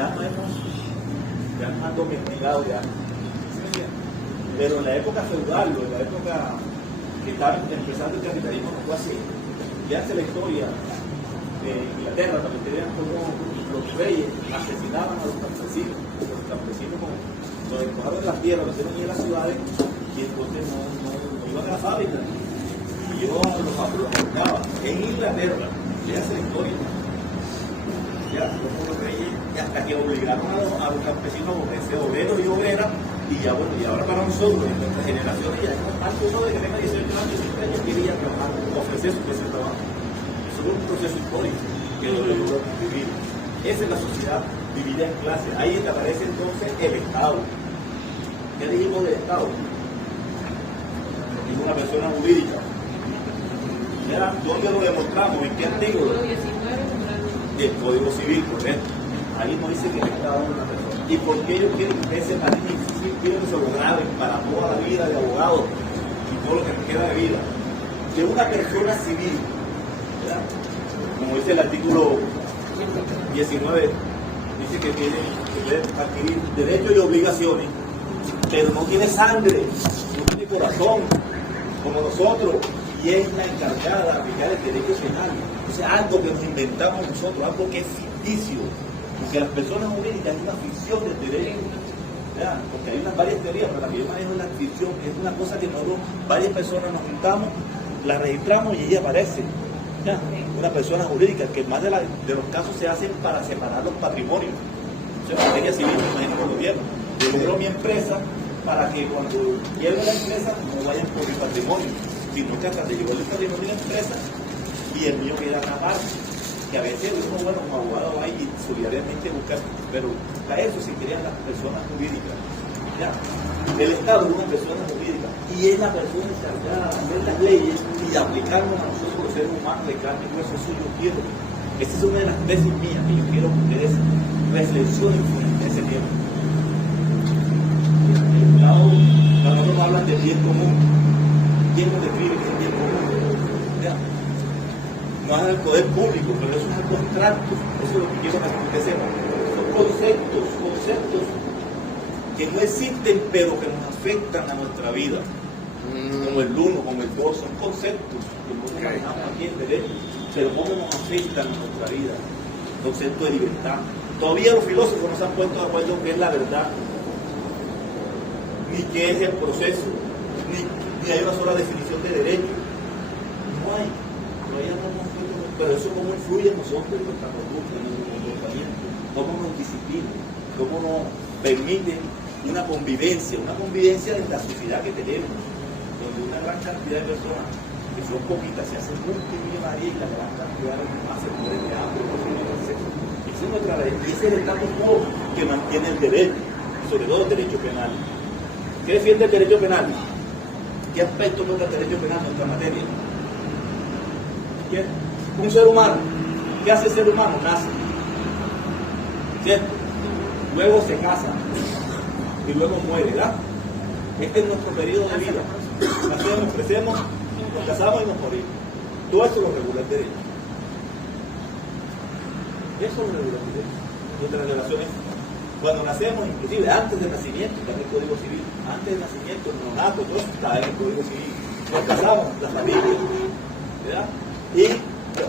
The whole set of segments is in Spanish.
ya nos han domesticado ya. Pero en la época feudal, en la época que estaba empezando el capitalismo, no fue así. Ya hace la historia de Inglaterra, también tenían como los reyes asesinaban a los campesinos los despojaron de las tierras, los hicieron ir a las ciudades y entonces no iban a la fábrica. Y yo los aportaba en Inglaterra, ya hace la historia. Ya, los reyes, hasta que obligaron a los campesinos a volverse obreros y obreras, y ya bueno, y ahora para nosotros, en nuestras generaciones, ya es más uno de que tenga 18 años, 20 años, quería trabajar, ofrecer su precio de trabajo. Eso es un proceso histórico que no lo logramos vivir. Esa es la sociedad dividida en clases. Ahí te aparece entonces el Estado. ¿Qué dijimos del Estado? Es una persona jurídica. ¿Ya? ¿Dónde lo demostramos? ¿En qué artículo? El Código Civil, correcto. Ahí nos dice que el Estado es una persona. ¿Y por qué ellos quieren que ese más difícil, quieren que se lo graben para toda la vida de abogados y todo lo que nos queda de vida? Que una persona civil, ¿verdad? Como dice el artículo 19, dice que puede adquirir derechos y obligaciones, pero no tiene sangre, no tiene corazón, como nosotros, y es la encargada de aplicar el derecho penal. O sea, algo que nos inventamos nosotros, algo que es ficticio, porque las personas jurídicas es una ficción del derecho. ¿Ya? Porque hay varias teorías, pero la que yo manejo es la ficción, es una cosa que nosotros, varias personas nos juntamos, la registramos y ella aparece. ¿Ya? Una persona jurídica, que más de los casos se hacen para separar los patrimonios. O sea, en materia civil, me imagino por el gobierno. Yo logro mi empresa para que cuando llegue la empresa no vayan por mi patrimonio, sino que hasta que llegó el patrimonio de la empresa y el mío queda aparte. Que a veces uno, bueno, como abogado va y solidariamente buscar, pero para eso se crean las personas jurídicas. ¿Ya? El Estado es una persona jurídica y es la persona encargada de hacer las leyes y de aplicarnos a nosotros los seres humanos de carne y hueso. Eso yo quiero. Esta es una de las tesis mías que yo quiero que ustedes reflexionen frente a ese tema. Cuando nosotros hablan del bien común, ¿quién nos describe que es el bien común? ¿Ya? No es el poder público, pero eso es algo abstracto. Eso es lo que quiero que empecemos. Son conceptos que no existen, pero que nos afectan a nuestra vida. Como el uno, como el dos, son conceptos que nosotros manejamos aquí en derecho, pero cómo nos afectan a nuestra vida. Concepto de libertad. Todavía los filósofos no se han puesto de acuerdo en qué es la verdad, ni qué es el proceso, ni hay una sola definición de derecho. No hay. Todavía no hemos puesto, pero eso cómo influye en nosotros, en nuestra conducta, en nuestro comportamiento, cómo nos disciplina, cómo nos permite una convivencia en la sociedad que tenemos, donde una gran cantidad de personas, que son poquitas, se hacen multimillonarias y la gran cantidad de demás se mueren de hambre por su acceso. Esa es nuestra ley, y ese es el status quo que mantiene el derecho, y sobre todo el derecho penal. ¿Qué defiende el derecho penal? ¿Qué aspecto toca el derecho penal en nuestra materia? ¿Qué? Un ser humano. ¿Qué hace el ser humano? Nace. ¿Cierto? Luego se casa. Y luego muere, ¿verdad? Este es nuestro periodo de vida. Nacemos, crecemos, nos casamos y nos morimos. Todo eso lo regula el derecho. Eso lo regula el derecho. Nuestras relaciones, cuando nacemos, inclusive antes del nacimiento, está en el Código Civil. Antes del nacimiento, el neonato, todo eso está en el Código Civil. Nos casamos, la familia, ¿verdad? Y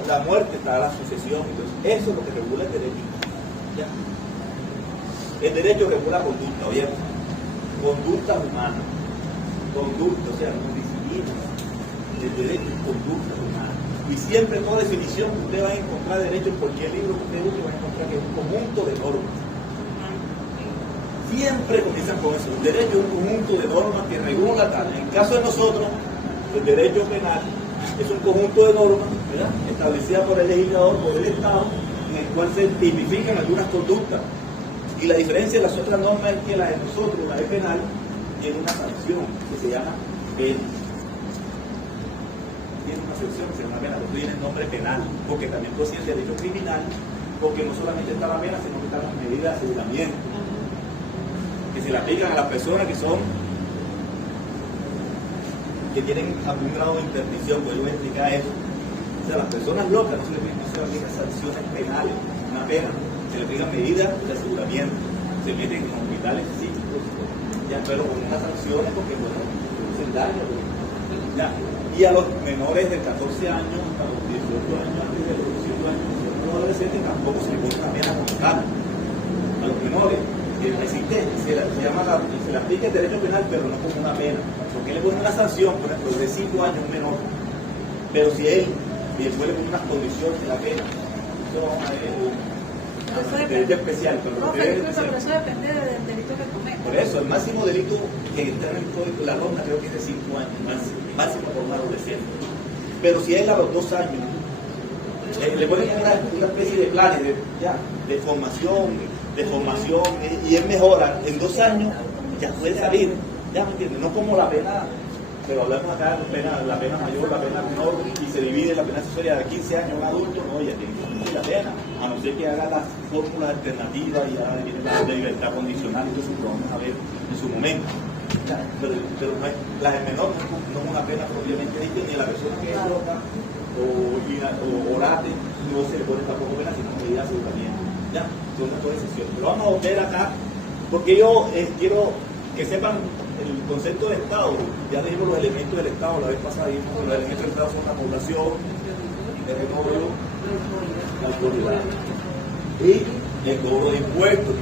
la muerte está la sucesión. Entonces, eso es lo que regula el derecho. ¿Ya? El derecho regula conducta, ¿oye? Conducta humana. Conducta, o sea, no disciplina. El derecho es conducta humana. Y siempre en toda definición que usted va a encontrar derecho en cualquier libro que usted busque, va a encontrar que es un conjunto de normas. Siempre comienzan con eso. El derecho es un conjunto de normas que regula tal. En el caso de nosotros, el derecho penal es un conjunto de normas, ¿verdad?, establecidas por el legislador, por el Estado, en el cual se tipifican algunas conductas. Y la diferencia de las otras normas es que la de nosotros, la de penal, tiene una sanción que se llama pena. Tiene una sanción que se llama pena, pero tiene el nombre penal, porque también posee el derecho criminal, porque no solamente está la pena, sino que están las medidas de aseguramiento, que se le aplican a las personas que tienen algún grado de interdicción. Pues yo voy a explicar eso. O sea, a las personas locas no se les aplican sanciones penales, una pena, se le aplican medidas de aseguramiento, se meten en hospitales psíquicos, ya, pero con unas sanciones porque, bueno, producen daño. Ya. Y a los menores de 14 años hasta los 18 años, antes de los 18 años, los adolescentes tampoco se le pone una pena como tal. A los menores, existe, se le aplica el derecho penal, pero no como una pena. Porque le pone una sanción, por ejemplo, de 5 años un menor. Pero si él después le pone unas condiciones de la pena, eso vamos a ver un derecho especial. Pero eso depende del delito que cometa. Por eso, el máximo delito que está en el código, la norma creo que es de 5 años, máximo por un adolescente. Pero si él a los 2 años le ponen una especie de planes de formación, y él mejora, en 2 años ya puede salir, ya me entiendes, no como la pena, pero hablamos acá de la pena mayor, la pena menor, y se divide la pena accesoria de 15 años a un adulto, no, ya tiene que cumplir la pena, a no ser que haga las fórmulas alternativas y ahora viene la de libertad condicional, y eso lo vamos a ver en su momento. Pero no es, la de menor no es una pena propiamente dicha, ni a la persona que es loca o orate, no se le pone tampoco pena, sino medida de aseguramiento. Ya, son las dos excepciones. Pero vamos a ver acá, porque yo quiero que sepan el concepto de Estado. Ya dijimos los elementos del Estado la vez pasada, dijimos que los elementos del Estado son la población, el territorio, la autoridad y el cobro de impuestos,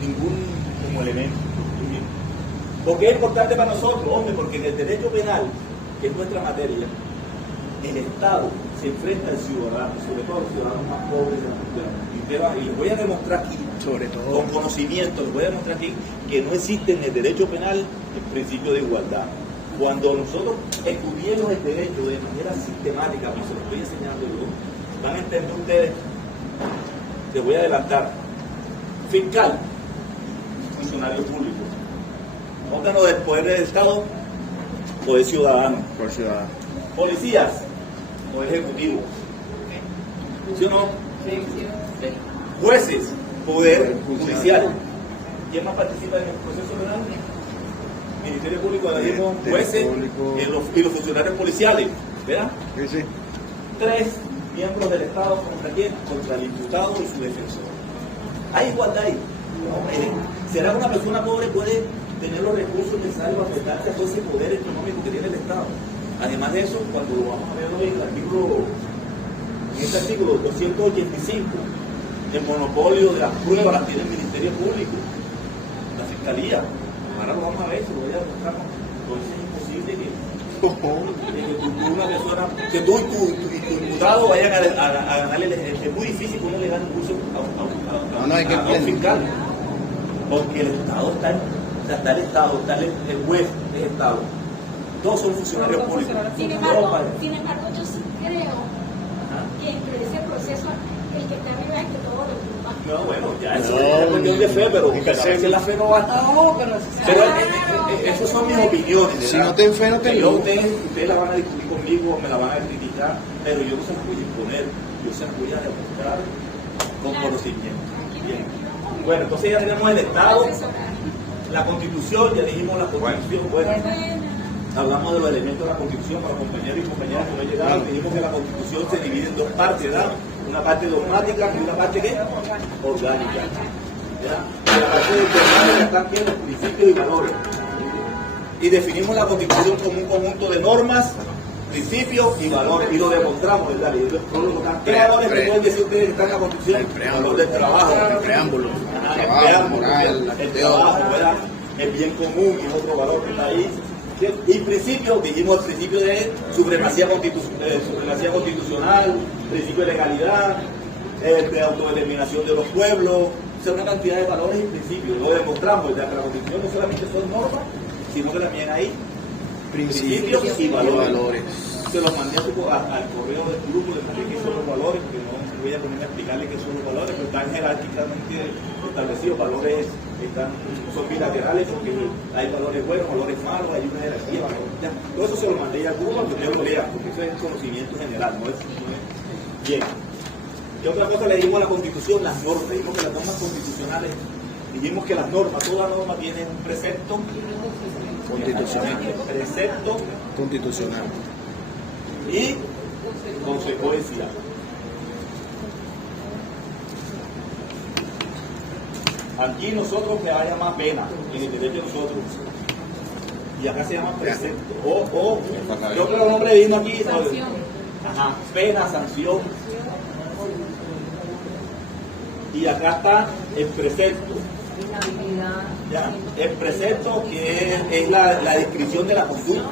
ningún como elemento. ¿Por qué es importante para nosotros? Hombre, porque en el derecho penal, que es nuestra materia, el Estado se enfrenta al ciudadano, sobre todo a los ciudadanos más pobres de la sociedad. Y les voy a demostrar aquí, sobre todo con conocimiento, les voy a demostrar aquí que no existe en el derecho penal el principio de igualdad. Cuando nosotros estudiemos el derecho de manera sistemática, como se lo estoy enseñando yo, van a entender ustedes, les voy a adelantar, fiscal, funcionario público, órgano del poder del Estado, poder ciudadano, policías, poder ejecutivo, ¿sí o no? Jueces, poder judicial. ¿Quién más participa en el proceso penal? Ministerio Público, jueces y los funcionarios policiales, ¿verdad? Sí. 3 miembros del Estado, ¿contra quién? Contra el imputado y su defensor. ¿Hay igualdad ahí? No. ¿Será que una persona pobre puede tener los recursos necesarios para afectarse a todo ese poder económico que tiene el Estado? Además de eso, cuando lo vamos a ver hoy en este artículo 285, el monopolio de las pruebas las tiene el Ministerio Público, la Fiscalía. Ahora lo vamos a ver, se lo voy a demostrar. Entonces es imposible que tú y tu imputado vayan a ganarle. Es muy difícil que uno le gane un curso a un fiscal. Porque el Estado está el Estado, está el juez del Estado. Todos son funcionarios públicos. Sin embargo, yo sí creo que entre ese proceso el que está arriba es que todo lo tumba. No, bueno, ya eso es cuestión de fe, pero a veces la fe no basta. No, pero esas son mis opiniones. Si no te fe, no te digo. Ustedes la van a discutir conmigo, me la van a criticar, pero yo no se las voy a imponer, yo se las voy a demostrar con conocimiento. Bien. Bueno, entonces ya tenemos el Estado, la Constitución, ya dijimos la Constitución. Bueno, hablamos de los elementos de la Constitución para los compañeros y compañeras que no llegaron. Dijimos que la Constitución se divide en 2 partes, ¿verdad? Una parte dogmática y una parte ¿qué? Orgánica. ¿Verdad? En la parte dogmática están aquí los principios y valores. Y definimos la Constitución como un conjunto de normas, principios y valores. Y lo demostramos, ¿verdad? ¿Qué valores me pueden decir ustedes que están en la Constitución? El valor del trabajo. El preámbulo. El trabajo, ¿verdad? El bien común y otro valor que está ahí. Y principios, dijimos el principio de supremacía constitucional, principio de legalidad, de autodeterminación de los pueblos, o sea, una cantidad de valores y principios. Lo demostramos, ya que la Constitución no solamente son normas, sino que también hay principios y valores. Se los mandé al correo del grupo, les mandé qué son los valores, porque no voy a poner a explicarle qué son los valores, pero están jerárquicamente establecidos. Valores son bilaterales porque hay valores buenos, valores malos, hay una jerarquía, ya. Todo eso se lo mandé al grupo para que ustedes lo lean, porque eso es conocimiento general, no es bien. Y otra cosa le dimos a la Constitución, las normas. Dijimos que las normas constitucionales, dijimos que las normas, toda norma tiene un precepto constitucional. Precepto Constitucional. Y consecuencia. Aquí nosotros se va a llamar pena, en el derecho de nosotros. Y acá se llama precepto. Yo creo que el nombre vino aquí. Sanción. Ajá, pena, sanción. Y acá está el precepto. Ya, el precepto que es la descripción de la conducta.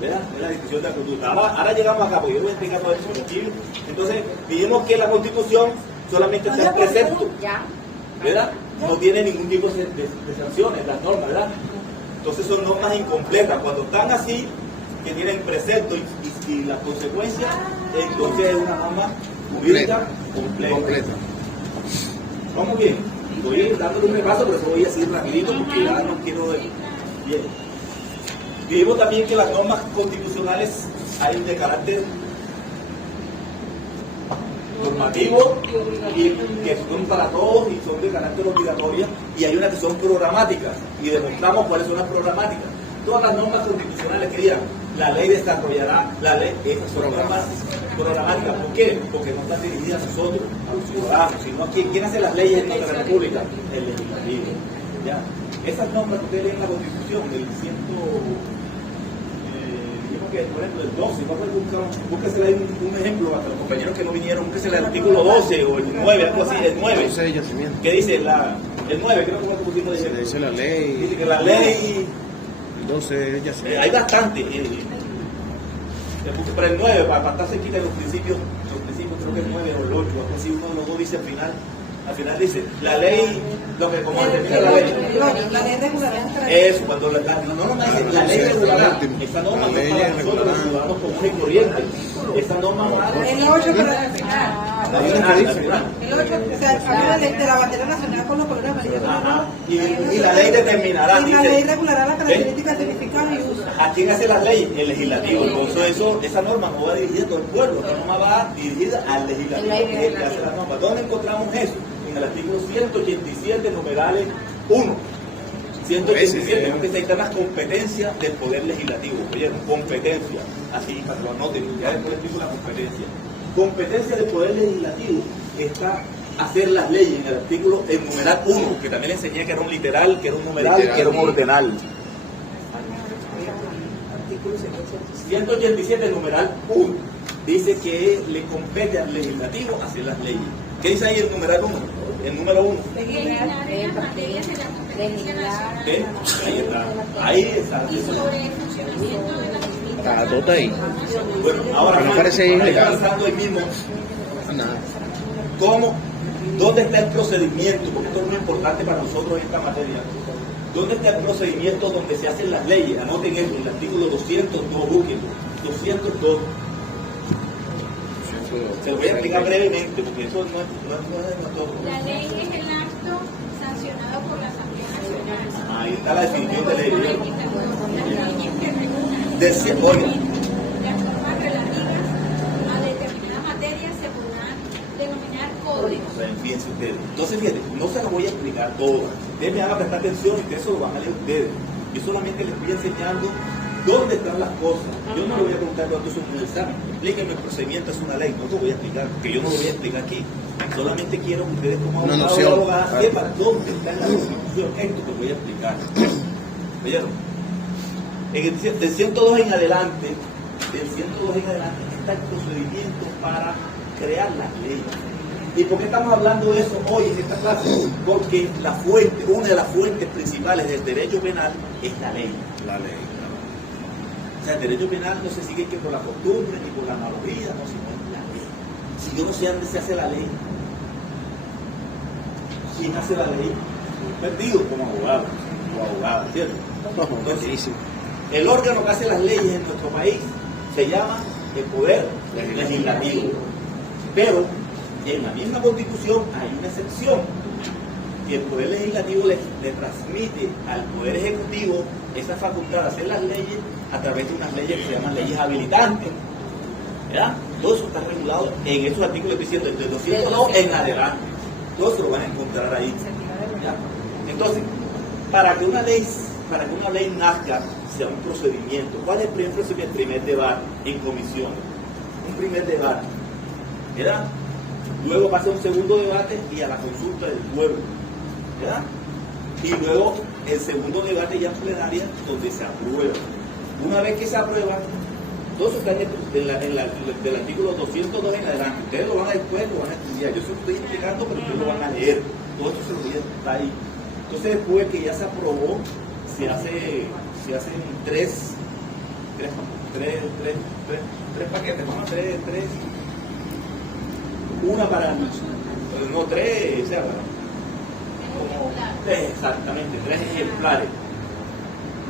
¿Verdad? Es la descripción de la conducta. Ahora llegamos acá, porque yo voy a explicar todo eso aquí. Entonces, dijimos que la Constitución solamente está el precepto. ¿Verdad? No tiene ningún tipo de sanciones, las normas, ¿verdad? Entonces son normas incompletas. Cuando están así, que tienen precepto y las consecuencias, entonces es una norma jurídica completa. ¿Vamos bien? Voy dándole un repaso, pero eso voy así rapidito porque ya no quiero ver. Bien. Vimos también que las normas constitucionales hay de carácter normativo y que son para todos y son de carácter obligatorio, y hay unas que son programáticas y demostramos cuáles son las programáticas. Todas las normas constitucionales que digan la ley desarrollará, la ley, esas son normas programáticas. ¿Por qué? Porque no están dirigidas a nosotros, a los ciudadanos, sino a quién hace las leyes en nuestra república, el legislativo. ¿Ya? Esas normas que ustedes leen en la Constitución, del que, por ejemplo, el 12, búsquese ahí un ejemplo a los compañeros que no vinieron, búsquese el artículo 12 o el 9, algo así, el 9. ¿Qué dice el 9? Creo que un poquito dice la ley. Dice que la ley. El 12 ya se hay bastante. Para el 9, para estar cerquita de los principios, creo que el 9 o el 8, algo así, uno de los dos dice al final dice, la ley, lo que como determina la ley. La ley regulará. Eso, cuando la ley regulará, esa norma no es para nosotros los ciudadanos comunes y corrientes. Esa norma El 8 para el final. El 8, o sea, habla de la bandera nacional con los colores amarillos. Y la ley determinará. Y la ley regulará las características, significado y uso. ¿A quién hace las leyes? El legislativo. Entonces esa norma no va dirigida a todo el pueblo, esa norma va dirigida al legislativo, que es el que hace las normas. ¿Dónde encontramos eso? En el artículo 187, numerales 1. 187, porque ahí están las competencias del Poder Legislativo. Oye, competencia, así para que lo anoten, ya después explico la competencia. Competencia del Poder Legislativo está hacer las leyes en el artículo, el numeral 1, que también le enseñé que era un literal, que era un numeral, que era un ordenal. 187, el numeral 1, dice que le compete al legislativo hacer las leyes. ¿Qué dice ahí el numeral 1? El número 1. Legislar en materias de la competencia nacional. Ahí está. Ahí está. Y sobre el funcionamiento de las distintas. Está todo ahí. Bueno, ahora me parece ilegal. Pensando ahí mismo, Nada. ¿cómo? ¿Dónde está el procedimiento? Porque esto es muy importante para nosotros en esta materia. ¿Dónde está el procedimiento donde se hacen las leyes? Anoten esto, el artículo 202, búsquenlo. 202. Se lo voy a explicar brevemente, porque eso no es todo. La ley es el acto sancionado por la Asamblea Nacional. Ahí está la definición de ley. Las leyes que regulan Oiga. las normas relativas a determinadas materias se podrán denominar códigos. O sea, fíjense ustedes. Entonces, fíjense, no se lo voy a explicar todo. Ustedes me van a prestar atención y ustedes se lo van a leer ustedes. Yo solamente les voy enseñando dónde están las cosas. Yo no le voy a preguntar cuánto es un examen. Explíquenme el procedimiento, es una ley. No lo voy a explicar, porque yo no lo voy a explicar aquí. Solamente quiero que ustedes como abogados sepan dónde está la Constitución. Esto que voy a explicar. ¿Oyeron? Del 102 en adelante, está el procedimiento para crear las leyes. ¿Y por qué estamos hablando de eso hoy en esta clase? Porque una de las fuentes principales del derecho penal es la ley. La ley. O sea, el derecho penal no se sigue que por la costumbre ni por la analogía, no, sino la ley. Si yo no sé dónde se hace la ley, ¿quién hace la ley? Perdido como abogado o abogada, ¿cierto? Entonces, el órgano que hace las leyes en nuestro país se llama el Poder Legislativo. Pero en la misma Constitución hay una excepción, y el Poder Legislativo le transmite al Poder Ejecutivo esa facultad de hacer las leyes a través de unas leyes que se llaman leyes habilitantes. ¿Verdad? Todo eso está regulado en esos artículos que estoy diciendo, desde 202 en adelante. Todo eso lo van a encontrar ahí. ¿Ya? Entonces, para que una ley nazca, sea un procedimiento. ¿Cuál es el primer debate en comisiones? Un primer debate. ¿Verdad? Luego pasa un segundo debate y a la consulta del pueblo. ¿Ya? Y luego el segundo debate ya en plenaria, donde se aprueba. Una vez que se aprueba, todo eso está del artículo 202 en adelante. Ustedes lo van a después, lo van a estudiar. Yo se lo estoy explicando, pero ustedes lo van a leer. Todo esto se lo voy a estar ahí. Entonces, después que ya se aprobó, se hacen tres paquetes, ¿no? Tres. Una para, no tres, o sea, exactamente, tres ejemplares.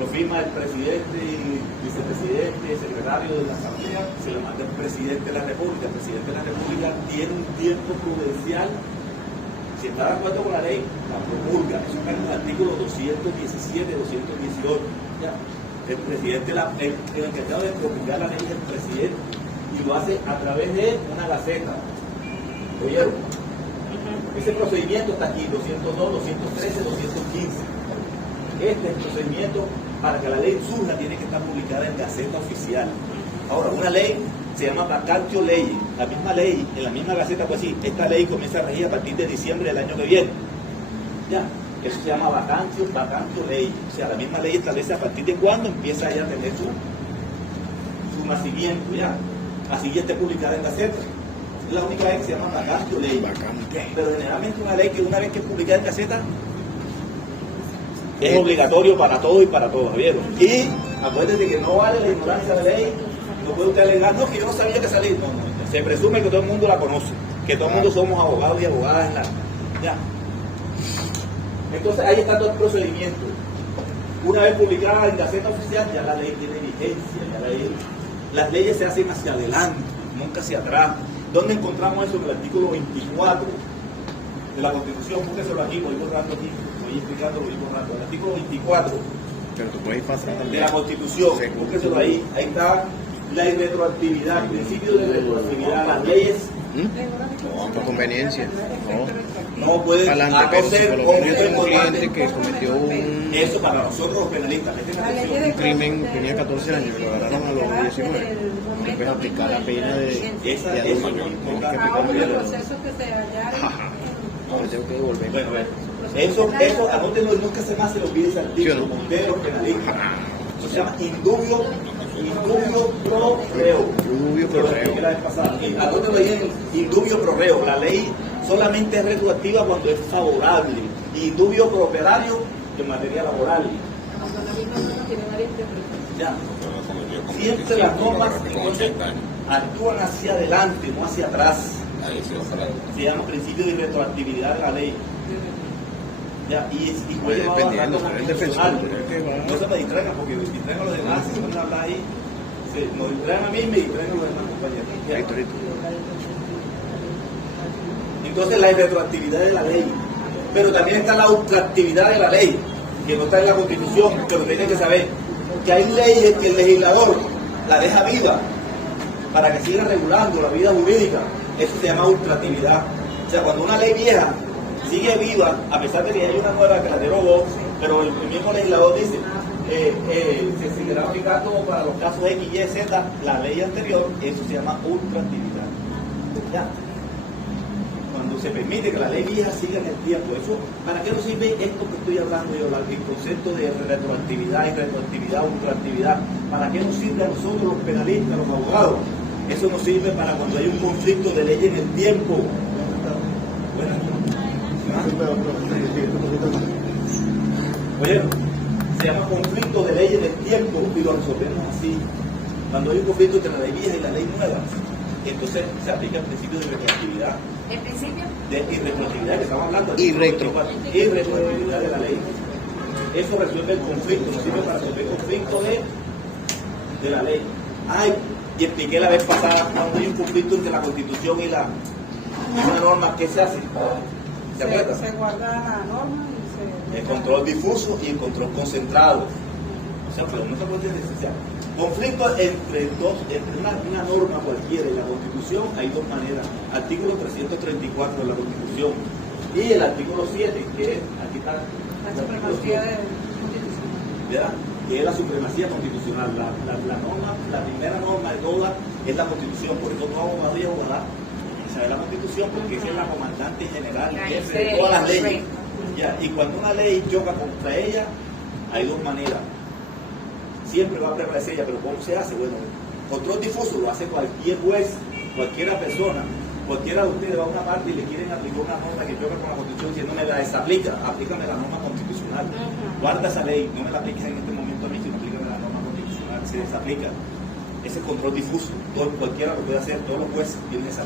Lo firma el presidente y vicepresidente, secretario de la Asamblea, se lo manda el presidente de la República. El presidente de la República tiene un tiempo prudencial. Si está de acuerdo con la ley, la promulga. Eso está en el artículo 217, 218. ¿Ya? El presidente, el encargado de promulgar la ley es el presidente y lo hace a través de una gaceta. ¿Oyeron? Ese procedimiento está aquí, 202, 213, 215. Este es el procedimiento para que la ley surja, tiene que estar publicada en Gaceta Oficial. Ahora, una ley se llama vacatio ley. La misma ley, en la misma Gaceta, pues sí, esta ley comienza a regir a partir de diciembre del año que viene. Ya, eso se llama vacatio ley. O sea, la misma ley establece a partir de cuándo empieza ya a tener su nacimiento, ya. Así ya esté publicada en Gaceta. Es la única ley que se llama vacatio ley. Pero generalmente una ley que una vez que es publicada en Gaceta es obligatorio para todos y para todas, ¿vieron? Y acuérdense que no vale la ignorancia de la ley, no puede usted alegar, no, que yo no sabía que esa ley, no, se presume que todo el mundo la conoce, que todo el mundo somos abogados y abogadas en la... Ya. Entonces ahí está todo el procedimiento. Una vez publicada en Gaceta Oficial, ya la ley tiene vigencia, ya la ley... Las leyes se hacen hacia adelante, nunca hacia atrás. ¿Dónde encontramos eso? En el artículo 24 de la Constitución. Búsqueselo aquí, voy borrando aquí. Voy explicando, voy borrando. El artículo 24 Pero tú puedes ir pasando de la Constitución, sí, búsqueselo ahí. Ahí está la irretroactividad, el principio de retroactividad. Las leyes No, por conveniencia. no pueden Para adelante, pero si ser por lo menos yo tengo un cliente que cometió eso para nosotros los penalistas. Presten atención. un crimen, tenía 14 años, lo agarraron a los 19. Puedes aplicar la pena de Esa adulto. es muy Tienes que importante. aplicar la Los pena. procesos que se hallaron. Ahora tengo que devolver. Bueno, eso, anótenlo y nunca se más se lo olvide ese artículo. ¿Sí o no? Ustedes los penalistas. Eso se llama indubio pro reo. Indubio pro reo. La vez pasada. Anótenlo ahí en indubio pro reo. La ley solamente es retroactiva cuando es favorable. Indubio pro operario en materia laboral. Ya. Siempre las normas entonces actúan hacia adelante, no hacia atrás. Se llama principio de retroactividad de la ley. Ya, y fue llevado a dependiendo, rango el defensor, constitucional. No se me distraigan porque me distraigan los demás, si se van a hablar ahí, nos distraigan a mí y me distraigan los demás compañeros. Ya. Ahí, Torito. Entonces la retroactividad de la ley, pero también está la ultraactividad de la ley, que no está en la Constitución, pero tienen que saber que hay leyes que el legislador la deja viva para que siga regulando la vida jurídica. Eso se llama ultraactividad. O sea, cuando una ley vieja sigue viva, a pesar de que hay una nueva que la derogó, pero el mismo legislador dice, se seguirá aplicando para los casos X, Y, Z, la ley anterior, eso se llama ultraactividad. Ya. Cuando se permite que la ley vieja siga en el tiempo, eso, ¿para qué nos sirve esto que estoy hablando yo, el concepto de retroactividad y retroactividad, ultraactividad? ¿Para qué nos sirve a nosotros los penalistas, los abogados? Eso nos sirve para cuando hay un conflicto de ley en el tiempo. Oye, se llama conflicto de ley en el tiempo y lo resolvemos así. Cuando hay un conflicto entre la ley vieja y la ley nueva, entonces se aplica el principio de retroactividad. ¿El principio? De irretroactividad que estamos hablando. Irretroactividad de la ley. Eso resuelve el conflicto, nos sirve para resolver el conflicto de la ley. Ay, y expliqué la vez pasada, cuando hay un conflicto entre la Constitución y una norma, ¿qué se hace? ¿Se acuerdan? Se guarda la norma y se... El control difuso y el control concentrado. O sea, pero no se puede decir. Conflicto entre una norma cualquiera y la Constitución, hay dos maneras. Artículo 334 de la Constitución y el artículo 7, que es, aquí está, La supremacía constitucional. ¿verdad? Que es la supremacía constitucional. La primera norma de todas es la Constitución, por eso todo abogado y abogada sabe la Constitución, porque esa es la comandante general, el jefe de todas las leyes. Ya, y cuando una ley choca contra ella, hay dos maneras. Siempre va a prevalecer ella, pero ¿cómo se hace? Bueno, control difuso lo hace cualquier juez, cualquiera persona, cualquiera de ustedes va a una parte y le quieren aplicar una norma que choca con la Constitución, si no me la desaplica, aplícame la norma constitucional. Guarda esa ley, no me la apliques en este momento a mí, sino aplícame la norma constitucional, se desaplica. Ese control difuso, cualquiera lo puede hacer, todos los jueces tienen esa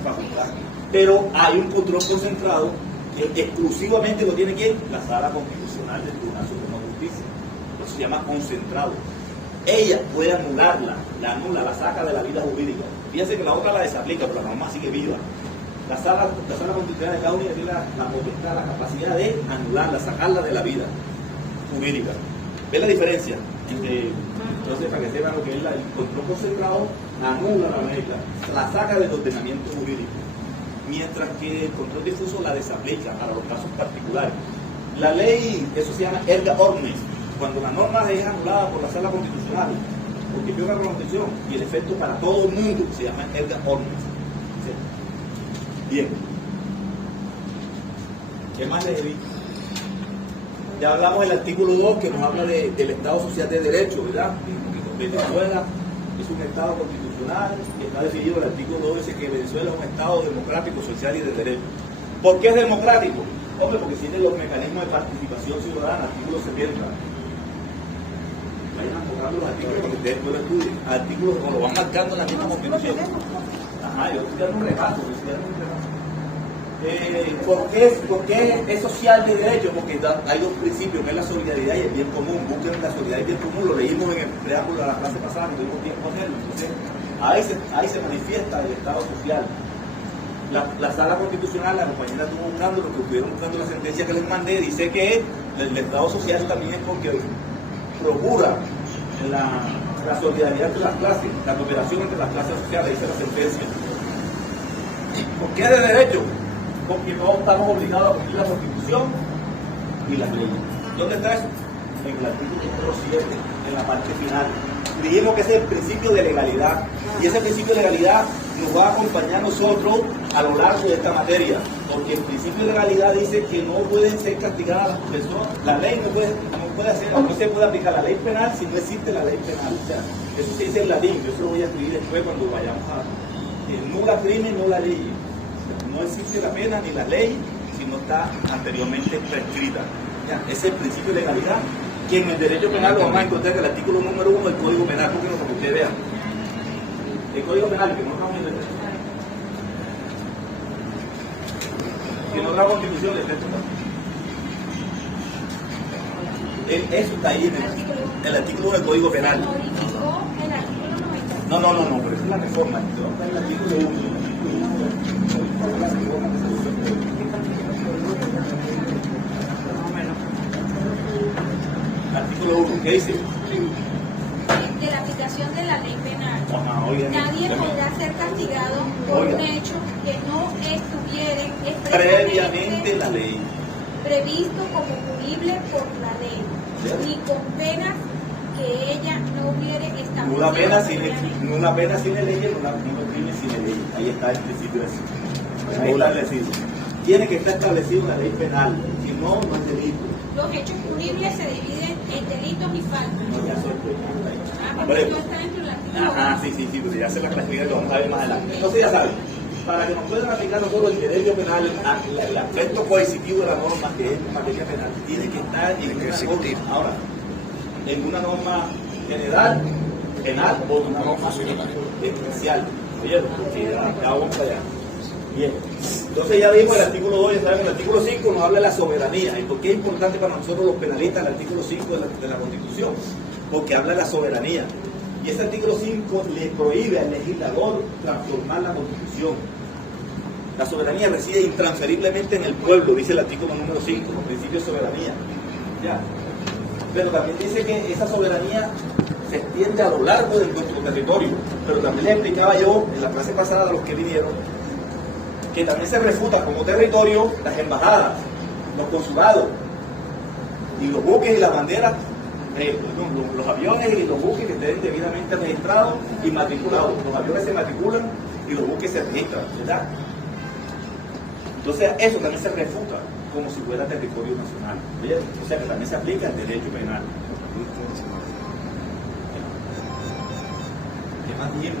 facultad. Pero hay un control concentrado que exclusivamente lo tiene ¿quién? La Sala Constitucional del Tribunal Supremo de Justicia. Eso se llama concentrado. Ella puede anularla, la anula, la saca de la vida jurídica. Fíjense que la otra la desaplica, pero la norma sigue viva. La sala constitucional de cada unidad tiene la potestad, la capacidad de anularla, sacarla de la vida jurídica. ¿Ven la diferencia? Entonces, para que sepan lo que es el control concentrado, anula la ley, la saca del ordenamiento jurídico, mientras que el control difuso la desaplica para los casos particulares. La ley, eso se llama erga omnes, cuando la norma es anulada por la Sala Constitucional, porque viola la Constitución, y el efecto para todo el mundo se llama erga omnes. ¿Sí? Bien. ¿Qué más les he visto? Ya hablamos del artículo 2 que nos habla del Estado Social de Derecho, ¿verdad? Venezuela es un Estado constitucional y está definido el artículo 2, dice que Venezuela es un Estado democrático, social y de derecho. ¿Por qué es democrático? Hombre, porque tiene los mecanismos de participación ciudadana, artículo 70. Vayan anotando los artículos para que ustedes lo estudien. Artículos, o lo van marcando en la misma Constitución. Ajá, yo estoy dando un repaso, ¿Por qué es social de derecho? Porque hay dos principios, que es la solidaridad y el bien común. Busquen la solidaridad y el bien común, lo leímos en el preámbulo de la clase pasada, no tuvimos tiempo de hacerlo. Entonces, ahí se manifiesta el Estado social. La Sala Constitucional, la compañera estuvo buscando, lo que estuvieron buscando la sentencia que les mandé, dice que el Estado social también es porque procura la solidaridad entre las clases, la cooperación entre las clases sociales, dice la sentencia. ¿Por qué es de derecho? Porque todos estamos obligados a cumplir la Constitución y las leyes. ¿Dónde está eso? En el artículo número 7, en la parte final. Dijimos que ese es el principio de legalidad, y ese principio de legalidad nos va a acompañar a nosotros a lo largo de esta materia, porque el principio de legalidad dice que no pueden ser castigadas las personas, la ley no se puede aplicar la ley penal si no existe la ley penal. O sea, eso se dice en latín, yo se lo voy a escribir después cuando vayamos a nula crimen, no la ley. No existe la pena ni la ley si no está anteriormente prescrita. ¿Ya? Ese es el principio de legalidad, que en el derecho penal lo vamos a encontrar en el artículo número 1 del Código Penal, porque para que ustedes vean. El Código Penal, que no estamos viendo, que no es la Constitución, el texto no. Eso está ahí en el artículo 1 del Código Penal. No, pero esa es la reforma. El artículo 1. Artículo 1, ¿qué dice? De la aplicación de la ley penal. Ajá, Nadie podrá ser castigado por un hecho que no estuviere previamente la ley previsto como punible por la ley, ni con penas que ella no hubiere establecido. Nula pena sin ley, nula crimen sin ley. Ahí está el principio de eso. Ahí está establecido. Tiene que estar establecido la ley penal, si no, no es delito. Los hechos punibles se dividen en delitos y faltas. No, ya soy Porque no está dentro del artículo. Ajá, sí, porque ya se la clasifica que vamos a ver más adelante. Entonces ya saben, para que nos puedan aplicar nosotros el derecho penal, el aspecto coercitivo de la norma que es materia penal, tiene que estar en una norma. Ahora, en una norma general, penal, o una norma especial. Oye, porque ya vamos para allá. Bien, entonces ya vimos el artículo 2, ya saben, el artículo 5 nos habla de la soberanía. ¿Y por qué es importante para nosotros los penalistas el artículo 5 de la Constitución? Porque habla de la soberanía. Y ese artículo 5 le prohíbe al legislador transformar la Constitución. La soberanía reside intransferiblemente en el pueblo, dice el artículo número 5, los principios de soberanía. ¿Ya? Pero también dice que esa soberanía se extiende a lo largo de nuestro territorio. Pero también les explicaba yo en la clase pasada a los que vinieron que también se refuta como territorio las embajadas, los consulados y los buques y las banderas, los aviones y los buques que estén debidamente registrados y matriculados. Los aviones se matriculan y los buques se registran, ¿verdad? Entonces eso también se refuta. como si fuera territorio nacional. Oye, o sea que también se aplica el derecho penal. ¿Qué más tiene?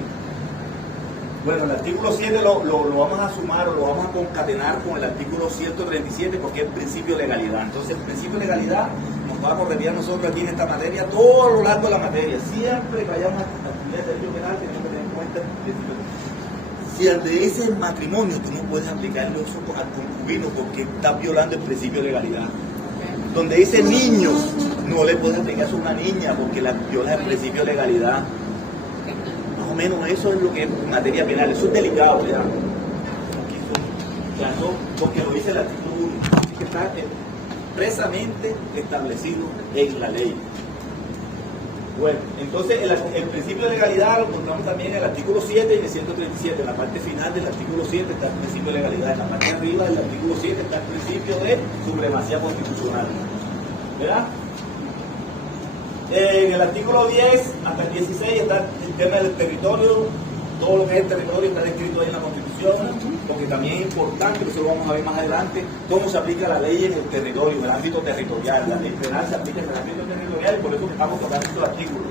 Bueno, el artículo 7 lo vamos a sumar o lo vamos a concatenar con el artículo 137 porque es el principio de legalidad. Entonces el principio de legalidad nos va a corregir nosotros aquí en esta materia, todo a lo largo de la materia. Siempre que vayamos a estudiar derecho penal tenemos que tener en cuenta el principio. Si al de ese matrimonio tú no puedes aplicarlo eso al concubino porque estás violando el principio de legalidad. Donde dice niños, no le puedes aplicar eso a una niña porque la viola el principio de legalidad. Más o menos eso es lo que es materia penal, eso es delicado ya. Porque lo dice el artículo 1, que está expresamente establecido en la ley. Bueno, entonces el principio de legalidad lo encontramos también en el artículo 7 y en el 137. En la parte final del artículo 7 está el principio de legalidad. En la parte de arriba del artículo 7 está el principio de supremacía constitucional. ¿Verdad? En el artículo 10 hasta el 16 está el tema del territorio. Todo lo que es el territorio está descrito ahí en la Constitución, porque también es importante, que eso lo vamos a ver más adelante, cómo se aplica la ley en el territorio, en el ámbito territorial. La ley penal se aplica en el ámbito territorial y por eso estamos tocando estos artículos.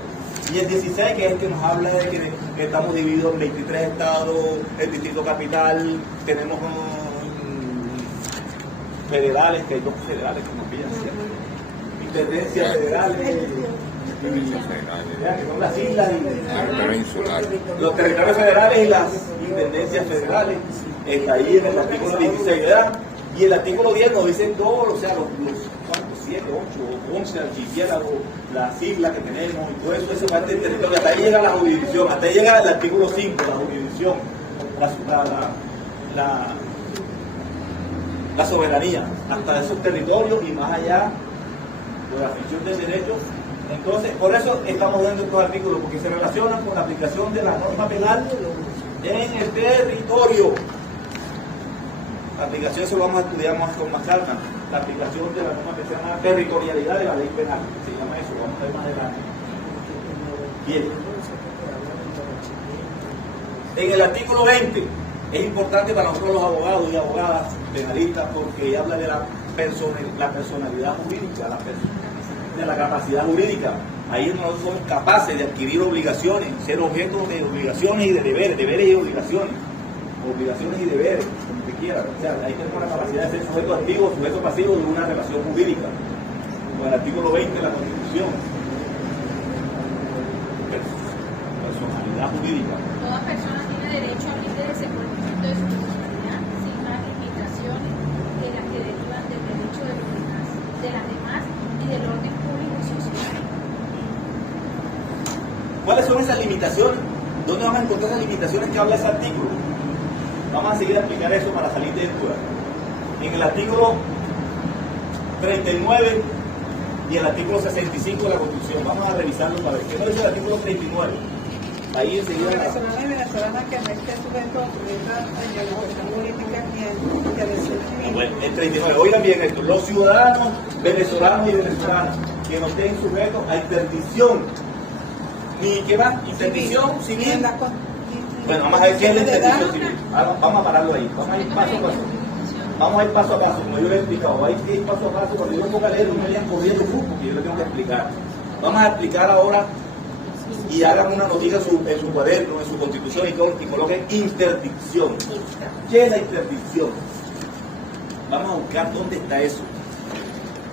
Y el 16, que es el que nos habla de que estamos divididos en 23 estados, el distrito capital, tenemos federales, que hay dos federales que nos pillan, intendencias federales. Que son las islas y los territorios federales y las intendencias federales. Está ahí en el artículo 16, ¿verdad? Y el artículo 10 nos dice todo, o sea, los 7, 8, 11 archipiélagos, las islas que tenemos y todo eso, parte del territorio. Hasta ahí llega la jurisdicción, hasta ahí llega el artículo 5, la jurisdicción, la soberanía, hasta esos territorios y más allá de la ficción del derecho. Entonces, por eso estamos viendo estos artículos, porque se relacionan con la aplicación de la norma penal en el territorio. La aplicación, eso lo vamos a estudiar más con más calma. La aplicación de la norma que se llama territorialidad de la ley penal. Se llama eso, lo vamos a ver más adelante. Bien. En el artículo 20, es importante para nosotros los abogados y abogadas penalistas, porque habla de la personalidad jurídica, de la capacidad jurídica. Ahí nosotros somos capaces de adquirir obligaciones, ser objetos de obligaciones y de deberes y obligaciones y deberes, como usted quiera. O sea, ahí tenemos la capacidad de ser sujeto activo, sujeto pasivo de una relación jurídica, con el artículo 20 de la Constitución. Personalidad jurídica. Toda persona tiene derecho a libre desenvolvimiento de su personalidad, sin más limitaciones que las que derivan del derecho de las demás y del orden público y social. ¿Cuáles son esas limitaciones? ¿Dónde vamos a encontrar esas limitaciones que habla ese artículo? Vamos a seguir a explicar eso para salir de duda. En el artículo 39 y el artículo 65 de la Constitución. Vamos a revisarlo para ver. ¿Qué nos dice el artículo 39? Ahí enseguida. Venezolana y venezolana que no esté sujeto a la política ni a intereses civiles. Bueno, el 39. Oigan bien esto. Los ciudadanos venezolanos y venezolanas que no estén sujetos a interdicción. ¿Ni qué va? Interdicción civil. Bueno, vamos a ver qué es la interdicción civil. Vamos a pararlo ahí. Vamos a ir paso a paso. Vamos a ir paso a paso, como yo le he explicado. Hay que ir paso a paso. Cuando yo me ponga a leer, no me vayan corriendo porque yo le tengo que explicar. Vamos a explicar ahora y hagan una noticia en su cuaderno, en su constitución y coloquen interdicción. ¿Qué es la interdicción? Vamos a buscar dónde está eso.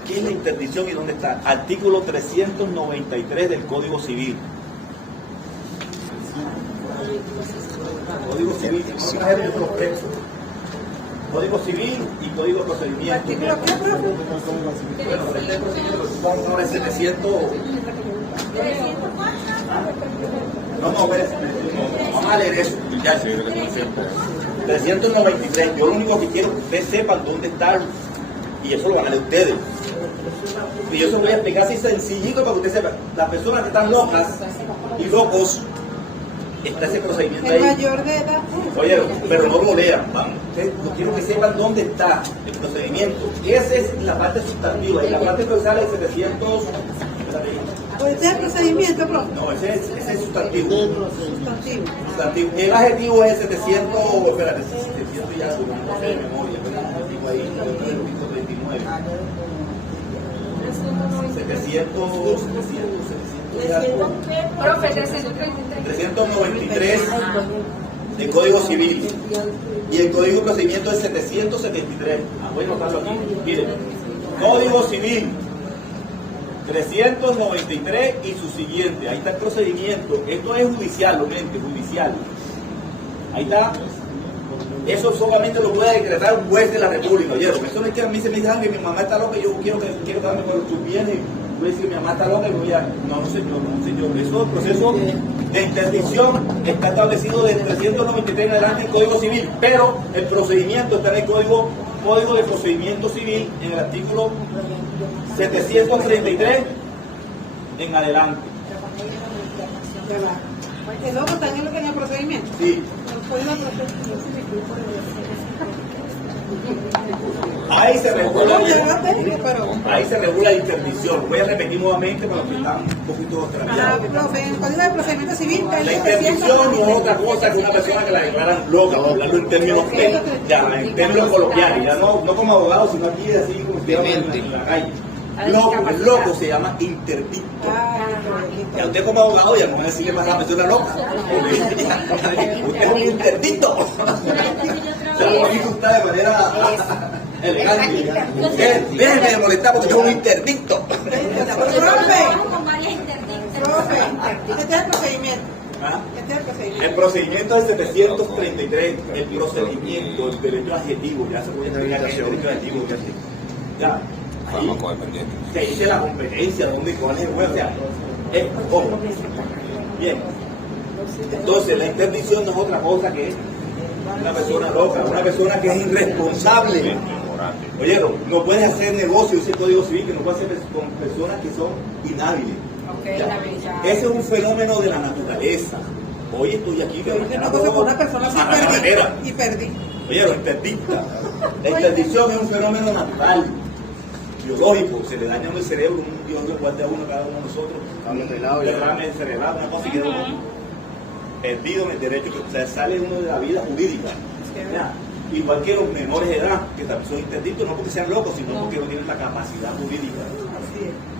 ¿Qué es la interdicción y dónde está? Artículo 393 del Código Civil. Código Civil, vamos a ver los textos. Código Civil y Código de Procedimiento. ¿Artículo qué, profe? Bueno, el texto son sobre 700. No, vamos a leer eso. Ya, 393. Yo lo único que quiero es que ustedes sepan dónde están. Y eso lo van a leer ustedes. Y yo se lo voy a explicar así sencillito para que ustedes sepan. Las personas que están locas y locos, está ese procedimiento ahí. El mayor de edad. Oye, pero no lo lean, vamos. Yo quiero que sepan dónde está el procedimiento. Esa es la parte sustantiva. Y la parte procesal es 700. ¿Ese es el procedimiento, profe? No, ese es sustantivo. Sustantivo. Sustantivo. El adjetivo es 700. Espérate, 700 ya, no sé de memoria. Espérate, un adjetivo ahí. 139. Profe, 333. 393 del Código Civil y el Código de Procedimiento es 773. Voy a anotarlo aquí. Miren, Código Civil 393 y su siguiente. Ahí está el procedimiento. Esto es judicial, judicial. Ahí está. Eso solamente lo puede decretar un juez de la República. Oye, eso no es que a mí se me digan que mi mamá está loca y yo quiero darme por tus bienes. Voy a decir que mi mamá está loca y voy a... No, señor. Eso, el proceso de interdicción está establecido desde 393 en adelante en el Código Civil, pero el procedimiento está en el Código de Procedimiento Civil, en el artículo 733 en adelante. ¿El loco también lo que en el procedimiento? Sí. Ahí se regula la interdicción. Voy a repetir nuevamente para los que están un poquito extraviados. Profe, en el Código de Procedimiento Civil, La interdicción no es otra cosa que una persona que la declaran loca, hablando en términos coloquiales, ya no como abogado, sino aquí así como en la calle. El loco se llama interdicto. Y a usted como abogado ya no va a decirle más a la persona loca. Usted es un interdicto. Se lo dice usted de manera elegante. Déjenme de molestar porque yo soy un interdicto. Profe, ¿qué es el procedimiento? El procedimiento es 733. El procedimiento, el derecho adjetivo, ya se puede explicar el derecho adjetivo. Ya. Ahí se dice la competencia, dónde y cuál es el juez. O sea, ojo. Bien. Entonces, la interdicción no es otra cosa que una persona loca, una persona que es irresponsable. Oye, no puedes hacer negocios, ese Código Civil, que no puedes hacer con personas que son inhábiles. Ese es un fenómeno de la naturaleza. Hoy estoy aquí con una persona así y perdí. Oye, lo interdicta. La interdicción es un fenómeno natural, biológico, se le daña el cerebro, Dios le guarda a uno, cada uno de nosotros, derrame cerebral, una cosa y queda uno perdido en el derecho, o sea, sale uno de la vida jurídica. ¿Ya? Igual que los menores de edad, que también son interdictos, no porque sean locos, sino porque no tienen la capacidad jurídica.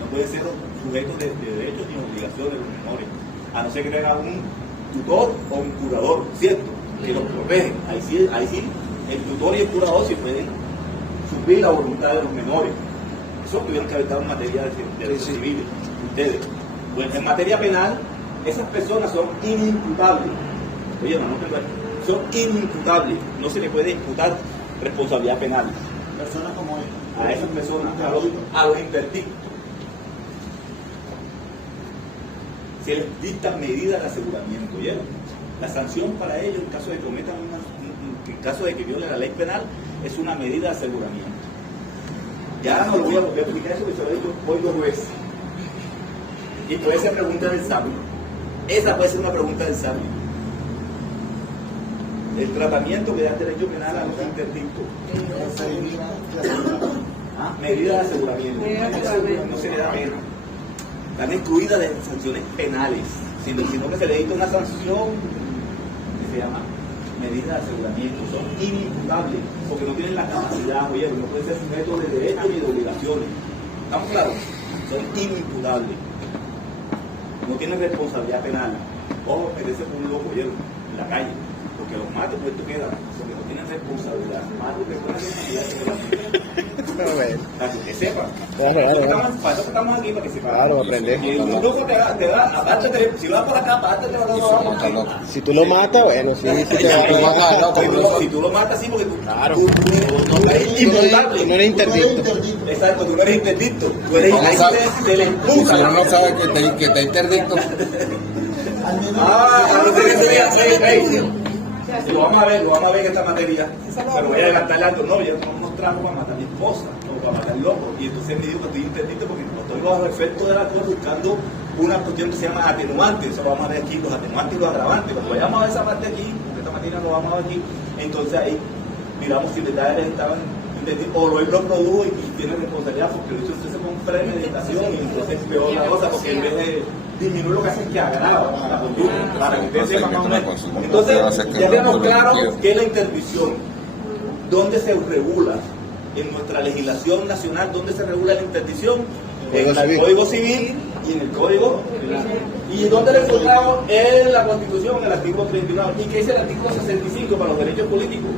No pueden ser sujetos de derechos ni obligaciones de los menores, a no ser que tenga un tutor o un curador, ¿cierto? Que los protegen. Ahí sí, el tutor y el curador sí pueden suplir la voluntad de los menores. Eso tuvieron que haber estado en materia de derechos civiles, ustedes. Pues en materia penal, esas personas son inimputables. Oye, son inimputables. No se le puede imputar responsabilidad penal. Personas como él. A esas personas, a los interdictos, se les dictan medidas de aseguramiento. ¿Oyeron? La sanción para ellos, en caso de que cometan en caso de que violen la ley penal, es una medida de aseguramiento. Ya no lo voy a volver a explicar eso, que se lo he dicho hoy los jueces. Y puede ser pregunta del sabio. Esa puede ser una pregunta del sabio. El tratamiento que da el derecho penal a los interdictos. Medidas de aseguramiento. No se le da pena. Están excluidas de sanciones penales, sino que se le dicta una sanción que se llama medidas de aseguramiento. Son inimputables porque no tienen la capacidad, oye, no pueden ser sujetos de derechos ni de obligaciones. ¿Estamos claros? Son inimputables. No tienen responsabilidad penal. Ojo, meterse por un loco, oye, en la calle. Porque los matos, pues esto queda, porque no tienen responsabilidad. Matos que pueden para que sepa. Para eso estamos aquí, para que sepa. Claro, aprender. Y un loco te da, aparte, si vas por acá, aparte te va a dar. Si tú lo matas, bueno, sí te va a Si tú lo matas, sí, porque tú no eres imputable. no eres interdicto. Exacto, tú no eres interdicto. Tú eres ahí se le Si imputa. uno no sabe que está interdicto. Lo vamos a ver en esta materia, pero voy a adelantarle algo. No, yo no nos trajo para matar a mi esposa, o para matar al loco. Y entonces me dijo que estoy interdicto porque estoy bajo el efecto del alcohol buscando una cuestión que se llama atenuante. Eso lo vamos a ver aquí, los atenuantes y los agravantes. Cuando vayamos a ver esa parte aquí, porque esta materia lo vamos a ver aquí, entonces ahí miramos si verdad él estaba interdicto, o él lo produjo y tiene responsabilidad, porque lo hizo entonces con premeditación y entonces es peor la cosa, porque en vez de disminuir lo que hace es que agrava la conducta, para que ustedes sepan más o menos. Entonces, ya tenemos claro que es la interdicción. ¿Dónde se regula? En nuestra legislación nacional, ¿dónde se regula la interdicción? En el Código Civil y en el Código Penal. ¿Y dónde lo encontramos? En la Constitución, en el artículo 39. ¿Y qué dice el artículo 65 para los derechos políticos?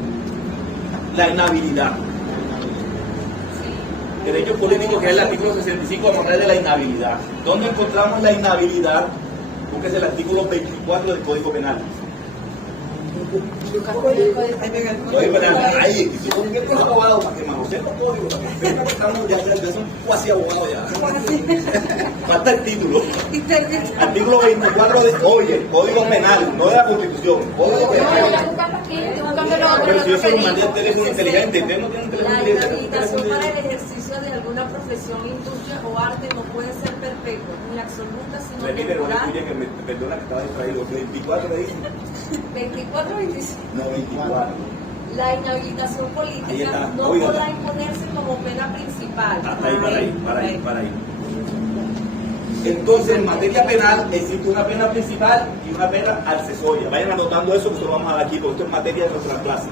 La inhabilidad. Derechos políticos, que es el artículo 65, vamos a hablar de la inhabilidad. ¿Dónde encontramos la inhabilidad? Porque es el artículo 24 del Código Penal. Código Penal. Ay, ¿por qué los abogados? Para que manoseen los códigos, para que vean que estamos ya son cuasi abogados ya. Falta el título. Artículo 24 de, oye, Código Penal, no de la Constitución. Código Penal. Pero si yo soy un mandante de teléfono inteligente, ¿ustedes no tienen un teléfono La inteligente? inhabilitación para el ejercicio de alguna profesión, industria o arte no puede ser perpetua ni absoluta, sino Repite, temporal. que me perdona que estaba distraído. 24 le dice. 24 o 25. No, 24. La inhabilitación Ahí política está. no Oiga. podrá imponerse como pena principal. Para ahí. Entonces, en materia penal existe una pena principal y una pena accesoria. Vayan anotando eso que se lo vamos a dar aquí, porque esto es materia de nuestra clase.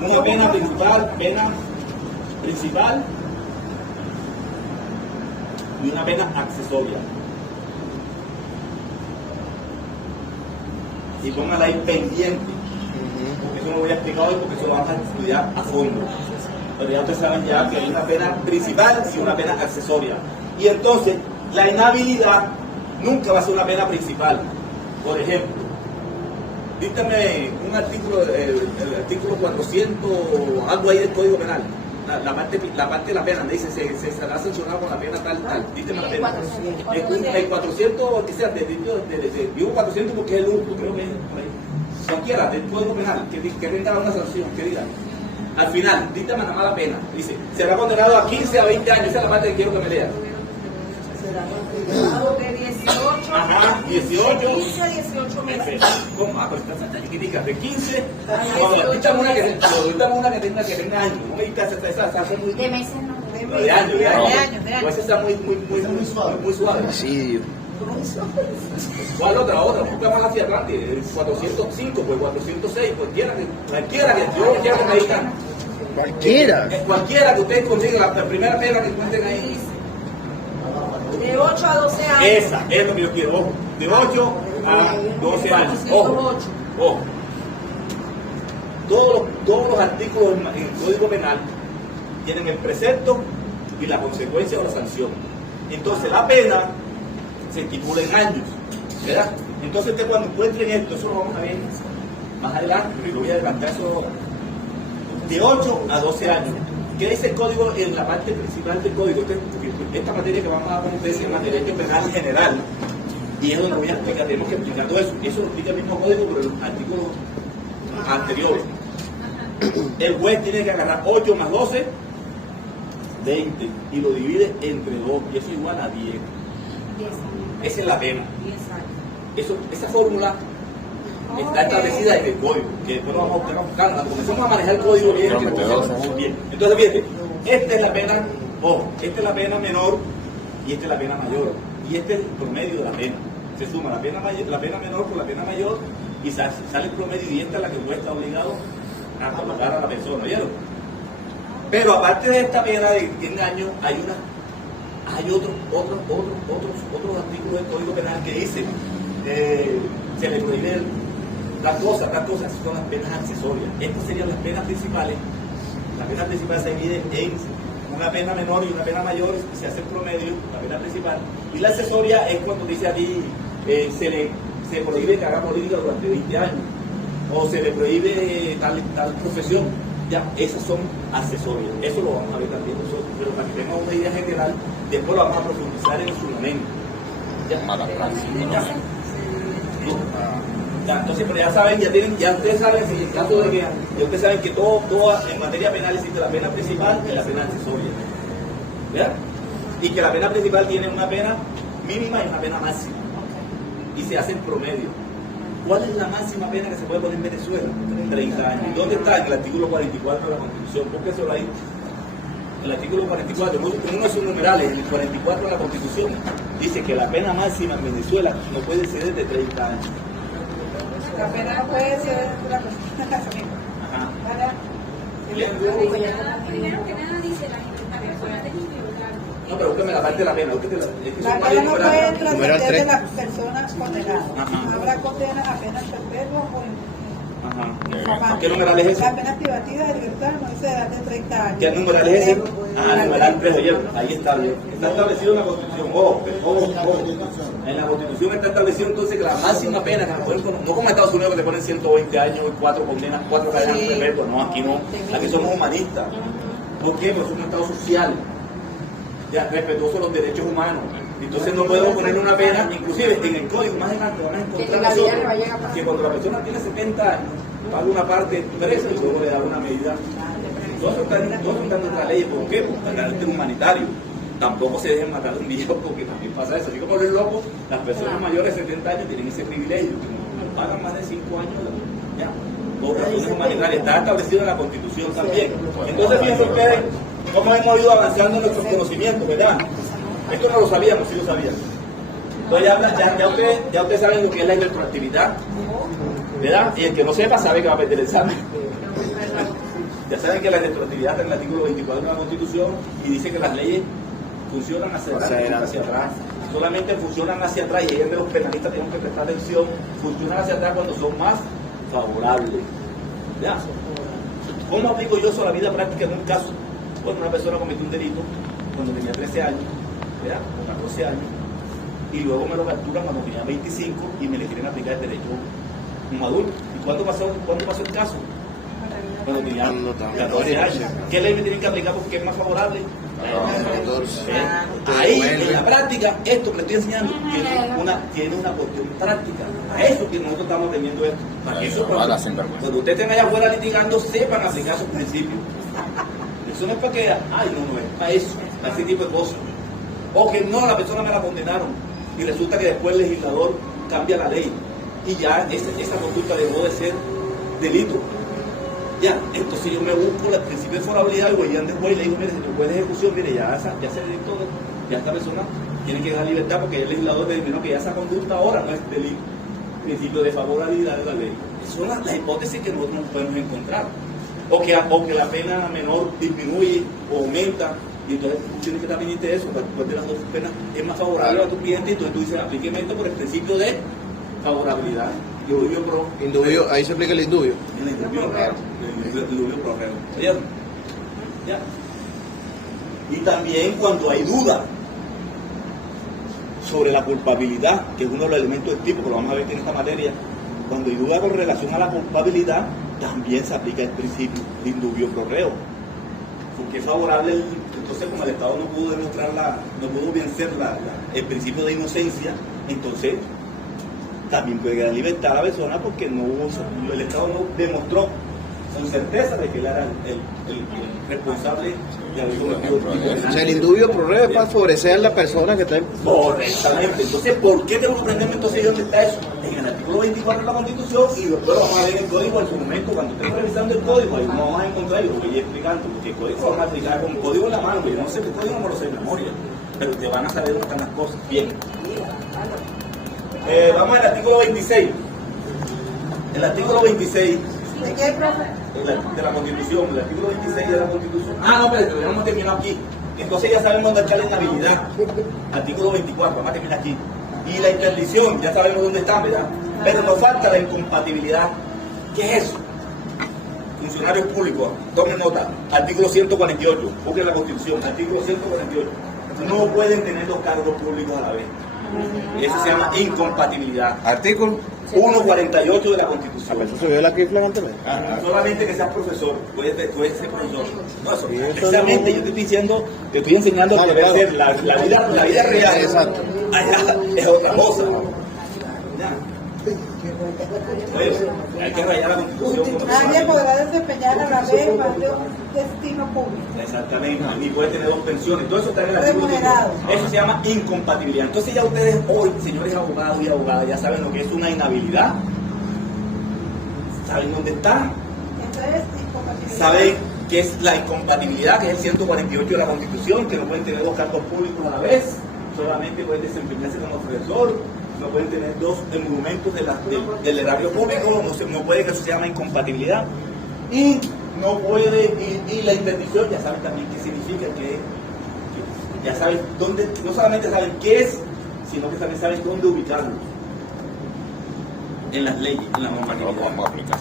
Una pena principal y una pena accesoria. Y pónganla ahí pendiente. Eso lo voy a explicar hoy porque eso lo vamos a estudiar a fondo. Pero ya ustedes saben ya que hay una pena principal y una pena accesoria. Y entonces, la inhabilidad nunca va a ser una pena principal. Por ejemplo, dígame un artículo, el artículo 400, algo ahí del Código Penal. La parte de la pena, dice, se será sancionado con la pena tal. Dígame la pena. El 400, que sea, digo 400 porque es el último, creo que es por ahí. Cualquiera del Código Penal que tenga una sanción, que diga. Al final, dígame nada más la pena. Dice, será condenado a 15 a 20 años. Esa es la parte que quiero que me lea. De 18, Ajá, 18. 15 a 18 meses. ¿Cómo? Ah, pues está chiquitica, de 15. Dítame una que tenga años. No me digas esa muy. De meses no. No, de años. De años. Pues esa está muy suave. Sí, ¿Cuál otra? Buscamos la hacia adelante. El 405, pues 406, cualquiera que yo quiera que me digan. Cualquiera que ustedes consigan, la primera pena que encuentren ahí. De 8 a 12 años. Esa es lo que yo quiero, ojo. De 8 a 12 años. Ojo. Todos los artículos en el Código Penal tienen el precepto y la consecuencia o la sanción. Entonces la pena se estipula en años, ¿verdad? Entonces usted cuando encuentren esto, eso lo vamos a ver más adelante, porque lo voy a adelantar eso de 8 a 12 años. ¿Qué dice el código en la parte principal del código? Esta materia que vamos a ver es en materia penal general, y es donde voy a explicar, tenemos que explicar todo eso. Eso lo explica el mismo código, pero el artículo anterior. El juez tiene que agarrar 8 más 12, 20, y lo divide entre 2, y eso es igual a 10. Esa es la pena. Esa fórmula está establecida en el código, que después lo vamos a buscar. Cuando comenzamos a manejar el código bien. Entonces, fíjate, esta es la pena, esta es la pena menor y esta es la pena mayor. Y este es el promedio de la pena. Se suma la pena menor con la pena mayor y sale el promedio, y esta es la que el juez está obligado a colocar a la persona, ¿vieron? Pero aparte de esta pena de 10 años, hay otros artículos del Código Penal que dicen se le prohíbe las cosas son las penas accesorias. Estas serían las penas principales. La pena principal se divide en una pena menor y una pena mayor, se hace el promedio, la pena principal. Y la accesoria es cuando dice a ti, se prohíbe que haga política durante 20 años, o se le prohíbe tal profesión. Ya, esas son accesorias. Eso lo vamos a ver también nosotros, pero para que tengan una idea general, después lo vamos a profundizar en su momento. Ya, entonces, pero ya saben, ya ustedes saben, en el caso de que, ya ustedes saben que todo en materia penal existe la pena principal y la pena accesoria. ¿Verdad? Y que la pena principal tiene una pena mínima y una pena máxima. Y se hace en promedio. ¿Cuál es la máxima pena que se puede poner en Venezuela? 30 años. ¿Y dónde está? En el artículo 44 de la Constitución. Búsquenselo ahí. El artículo 44, uno de sus numerales, en el 44 de la Constitución, dice que la pena máxima en Venezuela no puede ser de 30 años. La pena puede ser la casamiento. Primero que nada dice la persona es inviolable. No, pero búsqueme la parte de la pena. Es que La son pena varios no numerales. puede Numeral trascender de tres. la persona condenada. Ajá. Habrá condena apenas perpetua o Ajá. ¿Qué numeral es ese? La pena privativa de libertad no dice de edad de 30 años. ¿Qué numeral es ese? Numeral 3, oye, ahí está bien. Está establecido en la Constitución. Ojo. En la Constitución está establecido entonces que la máxima pena que se pueden poner, no como en Estados Unidos que te ponen 120 años y 4 condenas, 4 cadenas perpetuas, no, aquí no. Aquí somos humanistas. ¿Por qué? Porque somos un Estado social, ya, respetuoso de los derechos humanos. Entonces no podemos ponerle una pena, inclusive en el código más adelante van a encontrar nosotros que cuando la persona tiene 70 años, paga una parte presa y luego le da una medida. Todos están en nuestra ley. ¿Por qué? Porque el carácter humanitario. Tampoco se dejen matar de un viejo porque también pasa eso. Así como los locos, las personas mayores de 70 años tienen ese privilegio, que no pagan más de 5 años ya, por razones humanitarias. Está establecido en la Constitución también. Entonces fíjense ustedes cómo hemos ido avanzando en nuestros conocimientos, ¿verdad? Esto no lo sabíamos, sí lo sabíamos. Entonces ya ustedes saben lo que es la retroactividad, ¿verdad? Y el que no sepa sabe que va a perder el examen. Ya saben que la retroactividad está en el artículo 24 de la Constitución y dice que las leyes funcionan hacia adelante, hacia atrás. Solamente funcionan hacia atrás y ahí es donde los penalistas tenemos que prestar atención. Funcionan hacia atrás cuando son más favorables. ¿Ya? ¿Cómo aplico yo eso a la vida práctica en un caso? Bueno, una persona cometió un delito cuando tenía 13 años, ¿verdad? O 14 años, y luego me lo capturan cuando tenía 25 y me le quieren aplicar el derecho como adulto. ¿Y cuándo pasó el caso? Cuando tenía 14 años. ¿Qué ley me tienen que aplicar porque es más favorable? Ahí, en la práctica, esto que le estoy enseñando tiene una cuestión práctica. A eso que nosotros estamos teniendo esto. Para que eso, cuando ustedes estén allá afuera litigando, sepan aplicar sus principios. Eso no es para que, no es para eso, para ese tipo de cosas. O que no, la persona me la condenaron y resulta que después el legislador cambia la ley y ya esa conducta dejó de ser delito. Ya, entonces yo me busco el principio de favorabilidad y voy ante el juez y le digo, mire, si después de ejecución, mire, ya se delito, ya esta persona tiene que dejar libertad porque el legislador determinó que ya esa conducta ahora no es delito. Principio de favorabilidad de la ley. Esas son las hipótesis que nosotros nos podemos encontrar. O que la pena menor disminuye o aumenta, y entonces tú tienes que estar pendiente de eso, cuál de las dos penas es más favorable a tu cliente, y entonces tú dices, aplíqueme esto por el principio de favorabilidad. Indubio, ahí se aplica el indubio. El indubio pro reo. ¿Oyeron? ¿Ya? Y también cuando hay duda sobre la culpabilidad, que es uno de los elementos del tipo que lo vamos a ver en esta materia, cuando hay duda con relación a la culpabilidad, también se aplica el principio de indubio pro reo, porque es favorable, entonces como el Estado no pudo demostrar no pudo vencer el principio de inocencia, entonces también puede quedar libertad a la persona porque el Estado no demostró con certeza de que él era el responsable de haber cometido el crimen. O sea, el indubio pro reo es para favorecer a la persona que está en... Correctamente. Entonces, ¿por qué tengo que aprenderme entonces dónde está eso? En el artículo 24 de la Constitución, y después lo vamos a ver en el código en su momento, cuando estemos revisando el código, ahí no vamos a encontrar, y lo voy explicando, porque el código lo vamos a aplicar con el código en la mano, yo no sé el código, no me lo sé de memoria, pero te van a saber dónde están las cosas. Bien. Vamos al artículo 26. El artículo 26 ¿De qué, profe? de la Constitución, el artículo 26 de la Constitución. No, pero ya hemos terminado aquí. Entonces ya sabemos dónde está la inhabilidad. Artículo 24, vamos a terminar aquí. Y la interdición, ya sabemos dónde está, ¿verdad? Pero nos falta la incompatibilidad. ¿Qué es eso? Funcionarios públicos, tomen nota. Artículo 148, busquen la Constitución, artículo 148. No pueden tener dos cargos públicos a la vez. Eso se llama incompatibilidad. Artículo 148 de la Constitución. ¿Eso se vio aquí flamantemente? Solamente que seas profesor, puedes ser profesor. No, eso, precisamente yo te estoy diciendo, te estoy enseñando que debe ser la vida real. Exacto. Allá es otra cosa. Ya. Entonces, hay que rayar la Constitución. Nadie podrá desempeñar a la vez más de un destino público. Exactamente, ni puede tener dos pensiones. Todo eso está en el artículo. Remunerado. Eso se llama incompatibilidad. Entonces ya ustedes hoy, señores abogados y abogadas, ya saben lo que es una inhabilidad. ¿Saben dónde está? Entonces, incompatibilidad. ¿Saben qué es la incompatibilidad? Que es el 148 de la Constitución, que no pueden tener dos cargos públicos a la vez, solamente pueden desempeñarse como profesor, no pueden tener dos emolumentos del erario público, no puede, que eso se llama incompatibilidad. Y no puede, y la interdicción, ya saben también qué significa, que Ya sabes dónde, no solamente saben qué es, sino que también sabes dónde ubicarlo. En las leyes, en la normatividad.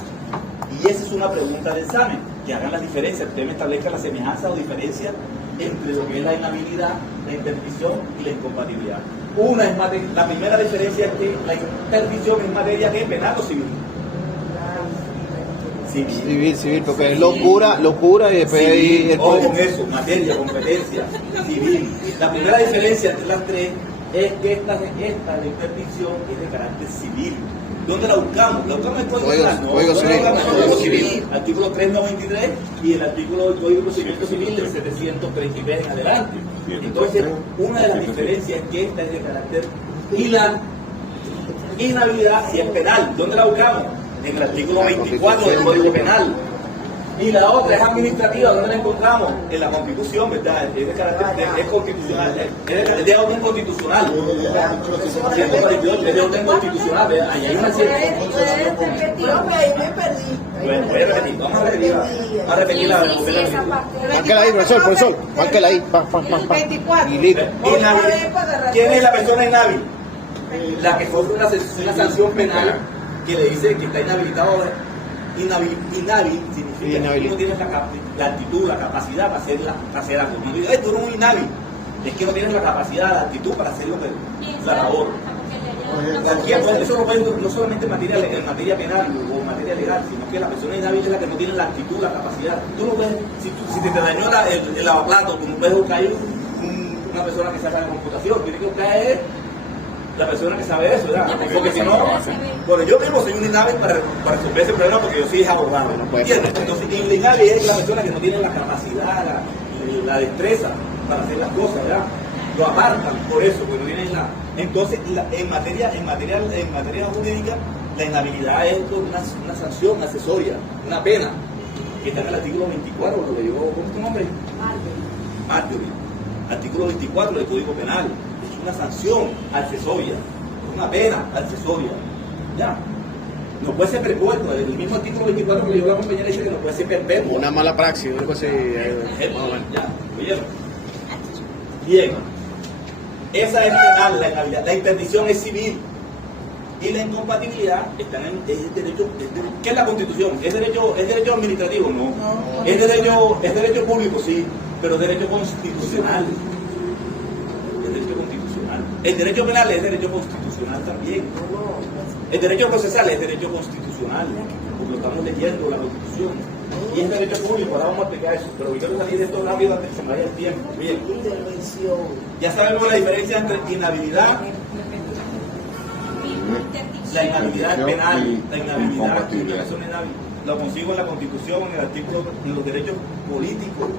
Y esa es una pregunta de examen, que hagan las diferencias, que me establezca la semejanza o diferencia entre lo que es la inhabilidad, la interdicción y la incompatibilidad. Una es la primera diferencia es que la interdicción es materia que penal o civil. Civil, porque es locura y después ahí Ojo con eso, materia, competencia, civil. La primera diferencia entre las tres es que esta de interdicción es de carácter civil. ¿Dónde la buscamos? La buscamos en el Código Penal, ¿no? Código Civil. Código Civil, artículo 393 y el artículo del Código de Procedimiento Civil del 733 en adelante. Entonces, una de las diferencias es que esta es de carácter y la inhabilidad si es penal. ¿Dónde la buscamos? En el artículo 24 del Código Penal. Y la otra es administrativa, ¿dónde la encontramos? En la Constitución, ¿verdad? Es de carácter, es constitucional, es de orden constitucional. 148 es de orden constitucional, ¿verdad? Ahí hay una serie. Bueno, voy a repetir, vamos a repetir la márquela ahí, profesor, márquela ahí, 24. Y listo. ¿Quién es la persona inhábil? La que sufre una sanción penal que le dice que está inhabilitado. Inhábil significa que no tienes la actitud, la capacidad para hacer algo. No digas, tú eres un inhábil. Es que no tienes la capacidad, la actitud para hacer la labor. Eso no solamente en materia penal o en materia legal, sino que la persona inhábil es la que no tiene la actitud, la capacidad. Tú no puedes, si te dañó el lavaplato, tú no puedes buscar una persona que sabe de computación, tienes que buscar la persona que sabe eso, ¿verdad? Porque si no, bueno, yo mismo soy un inhábil para resolver ese problema porque yo soy abogado, ¿entiendes? Entonces, el inhábil es la persona que no tiene la capacidad, la destreza para hacer las cosas, ¿verdad? Lo apartan por eso, porque no tienen la... Entonces, en materia jurídica, la inhabilidad es una sanción accesoria, una pena, que está en el artículo 24, lo que yo, ¿cómo es tu nombre? Marjorie. Artículo 24 del Código Penal. Una sanción accesoria, una pena accesoria. Ya. No puede ser perpetuo. El mismo artículo 24 que le dio la compañera dice que no puede ser perpetuo. Una mala praxis, algo así. Ya, ¿oyeron? Bien. Esa es penal, la inhabilidad. La interdicción es civil. Y la incompatibilidad está en el derecho. ¿Qué es la Constitución? ¿Es derecho administrativo? No. Es derecho público, sí, pero es derecho constitucional. El derecho penal es derecho constitucional también. El derecho procesal es derecho constitucional, porque lo estamos leyendo la Constitución. Y es derecho público, ahora vamos a explicar eso. Pero quiero salir de esto rápido antes que se me vaya el tiempo. Bien. Ya sabemos la diferencia entre inhabilidad, la inhabilidad penal, la inhabilidad que una persona inhábil. Lo consigo en la Constitución, en el artículo de los derechos políticos.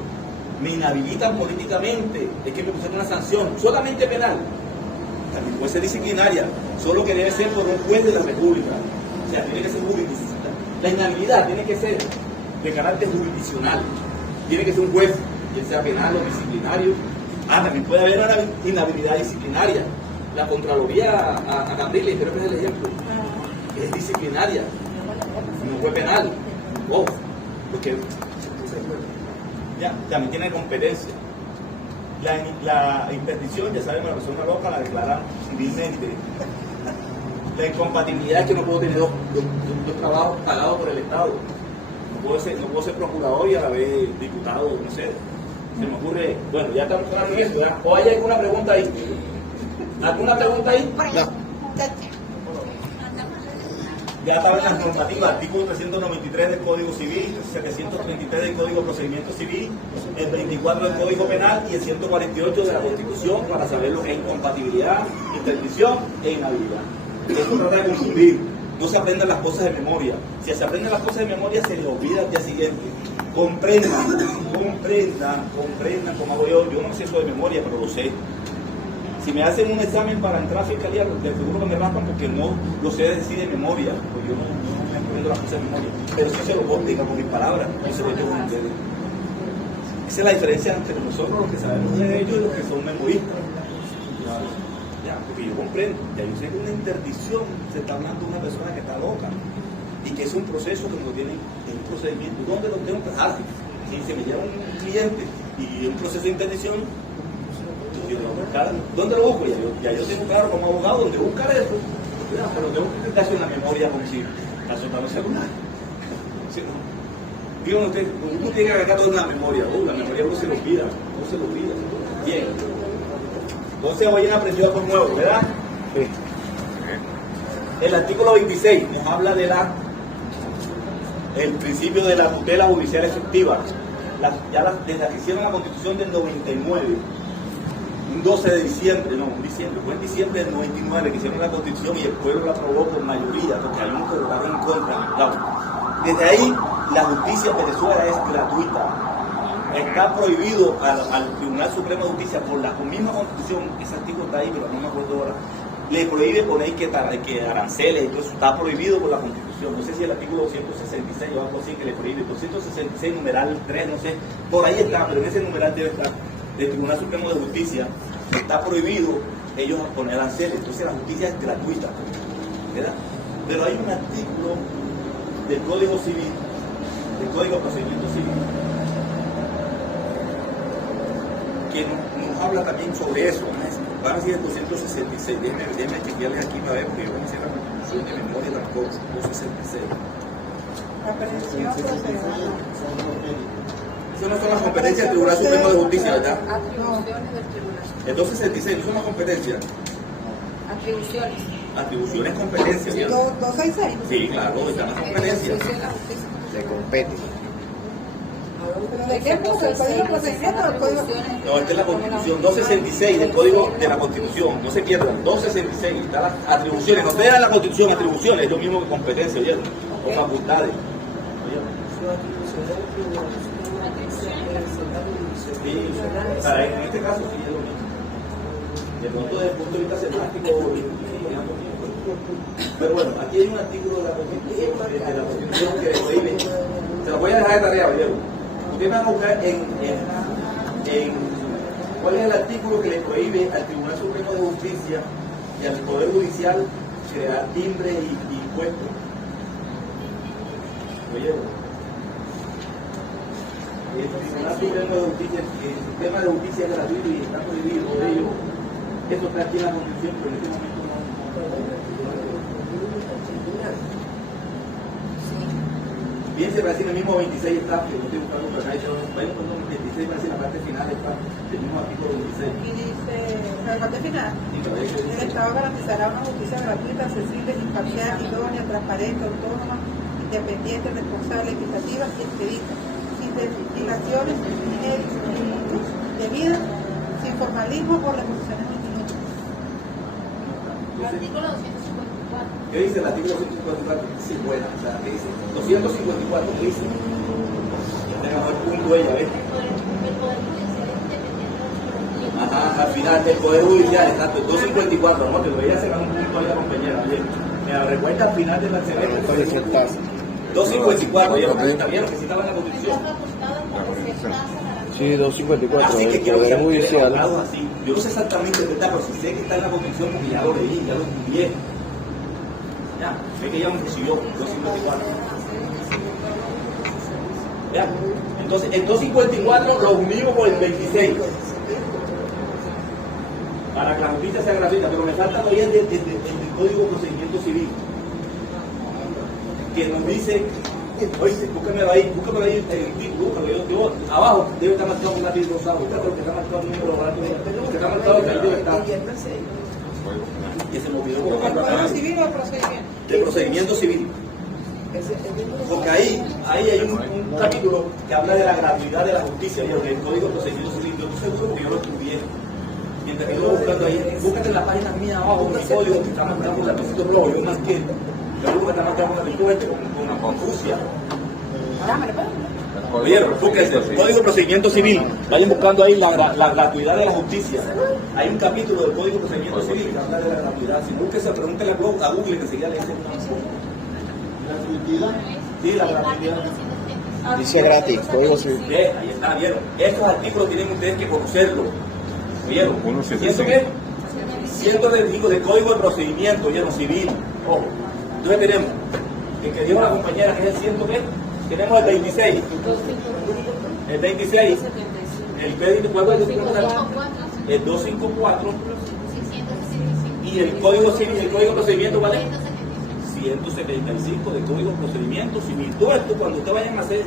Me inhabilitan políticamente, es que me pusieron una sanción, solamente penal. También puede ser disciplinaria, solo que debe ser por un juez de la República. O sea, tiene que ser jurisdiccional. La inhabilidad tiene que ser de carácter jurisdiccional. Tiene que ser un juez, ya sea penal o disciplinario. También puede haber una inhabilidad disciplinaria. La Contraloría a Cambriles, creo que es el ejemplo, es disciplinaria, no fue penal. Porque ya, también tiene competencia. La interdicción, ya sabemos, la persona loca la declara civilmente. La incompatibilidad es que no puedo tener dos trabajos pagados por el Estado. No puedo ser procurador y a la vez diputado, no sé. Se me ocurre, bueno, ya estamos hablando de eso, ¿verdad? ¿O hay alguna pregunta ahí? ¿Alguna pregunta ahí? No. Ya estaba en las normativas, artículo 393 del Código Civil, 733 del Código de Procedimiento Civil, el 24 del Código Penal y el 148 de la Constitución para saber lo que es incompatibilidad, interdicción e inhabilidad. Esto trata de confundir, no se aprenden las cosas de memoria. Si se aprenden las cosas de memoria, se les olvida al día siguiente. Comprendan como hago yo. Yo no sé eso de memoria, pero lo sé. Si me hacen un examen para entrar a fiscalía, de seguro que me raspan porque no lo sé decir de memoria, porque yo no me aprendo las cosas de memoria. Pero sí se lo puedo explicar con mis palabras, y se lo digo con ustedes. Esa es la diferencia entre nosotros, los que sabemos de ellos, y los que son memoristas. Ya, porque yo comprendo, ya yo sé que una interdicción se está hablando de una persona que está loca, y que es un proceso que no tiene un procedimiento. ¿Dónde lo tengo que hacer? Si se me lleva un cliente y un proceso de interdicción, yo si tengo que buscar, ¿dónde lo busco? Ya yo tengo claro como abogado dónde buscar eso. Pero tengo que buscar en la memoria como si la soltamos celular. ¿Sí, no? Díganme ustedes, uno tiene que agarrar todo en la memoria. La memoria no se lo olvida. No se lo olvida. Bien. Entonces hoy han aprendido algo nuevo, ¿verdad? Sí. El artículo 26 nos habla de el principio de la tutela judicial efectiva. Desde que hicieron la Constitución del 99, un 12 de diciembre, no, un diciembre, fue en diciembre del 99 que hicieron la Constitución y el pueblo la aprobó por mayoría, porque hay unos que votaron en contra. Claro. Desde ahí, la justicia en Venezuela es gratuita. Está prohibido al Tribunal Supremo de Justicia, por la misma Constitución, ese artículo está ahí, pero no me acuerdo ahora, le prohíbe poner que aranceles, y todo eso está prohibido por la Constitución. No sé si el artículo 266 o algo así que le prohíbe, 266 numeral 3, no sé, por ahí está, pero en ese numeral debe estar, del Tribunal Supremo de Justicia, está prohibido ellos poner aranceles, entonces la justicia es gratuita, ¿verdad? Pero hay un artículo del Código Civil, del Código de Procedimiento Civil, que nos habla también sobre eso. Van a decir el 266, déjenme chequearles aquí para ver, porque yo voy a hacer la Constitución de memoria tampoco, 266. La prevención procesal. Esas no son las competencias del Tribunal Supremo de Justicia, ¿verdad? Atribuciones del tribunal. El 266 no son las competencias. Atribuciones. Atribuciones, competencias, ¿cierto? 266. Sí, claro, están las competencias. Se compete. ¿Pero de qué cosa? ¿El Código de Procedimiento o el Código? No, esta es la Constitución, 266 del Código de la Constitución, no se pierdan, 266, está las atribuciones, no te dan la Constitución atribuciones, es lo mismo que competencia, ¿oyeron? O facultades. Sí, en este caso sí es lo mismo. De pronto, desde el punto de vista semántico, pero bueno, aquí hay un artículo de la Constitución que prohíbe, se lo voy a dejar de tarea, ¿oyeron? Ustedes van a buscar cuál es el artículo que le prohíbe al Tribunal Supremo de Justicia y al Poder Judicial crear timbre y impuestos. Oye, el Tribunal Supremo de Justicia, el sistema de justicia es gratuito y está prohibido por ello. Eso está aquí en la Constitución, pero en este momento no. Fíjense, parece en el mismo 26 está, que no estoy buscando por acá, vayan con el 26, parece en la parte final está, el mismo artículo 26. Y dice, la parte final, Sí, pero ahí dice, el Estado garantizará una justicia gratuita, accesible, imparcial, idónea, transparente, autónoma, independiente, responsable, equitativa y expedita, sin desviaciones indebidas, sin formalismo o reposiciones infinitas. Artículo 254. ¿qué dice el artículo 154? Sí, bueno, o sea, ¿qué dice? 254, ¿qué dice? Tenemos el punto ella, ¿ves? El poder judicial es independiente de los poderes. Ajá, al final, el Poder Judicial, exacto, el 254, ¿no? Te lo voy a hacer un punto ahí a la compañera, oye. Me recuerda al final del semestre. 254, oye, está bien, que sí estaba en la Constitución. Está facultado por hacer tasa a la Sí, 254, Así que el quiero Poder que Judicial. así. Yo no sé exactamente dónde está, pero sí sé que está en la Constitución porque ya lo leí, ya lo estudié. Ya, sé que ya me recibió 254. Ya, entonces el 254 lo unimos con el 26. Para que la justicia sea gratuita, pero me falta todavía el Código de Procedimiento Civil. Que nos dice, oye, búscamelo ahí, yo, abajo debe estar marcado un lápiz rosado, búscate lo que está marcado un número barato, lo que está marcado el debe estar. Y se me olvidó. ¿El Código Civil o el procedimiento? De procedimiento civil. Porque ahí hay un capítulo que habla de la gratuidad de la justicia, y el Código de Procedimiento Civil. Yo estoy seguro porque yo lo estudié. Mientras que yo lo buscando ahí, búscate en la página mía abajo, en el código que está marcado con el lapicito rojo, yo marqué. Yo busco que está marcado con el lapicito este, con Rusia. ¿Oyeron? Búsquense, Código de Procedimiento Civil. Vayan buscando ahí la gratuidad de la justicia. Hay un capítulo del Código de Procedimiento Civil que habla de la gratuidad. Si búsquense, pregúntenle a Google que enseguida le dicen. ¿Gratuidad? Sí, la gratuidad. Dice gratis, Código Civil. Bien, ahí está, ¿vieron? Estos artículos tienen ustedes que conocerlos. ¿Oyeron? ¿Ciento qué? 135 del Código de Procedimiento, ¿oyeron? Civil. Ojo. Entonces tenemos el que dijo la compañera que es el 100 qué. Tenemos el 26. El 26. El 24. el 254 675. y el Código Civil, el Código de Procedimiento, ¿vale? 175 del Código de Procedimiento Civil. Todo esto, cuando ustedes vayan a hacer,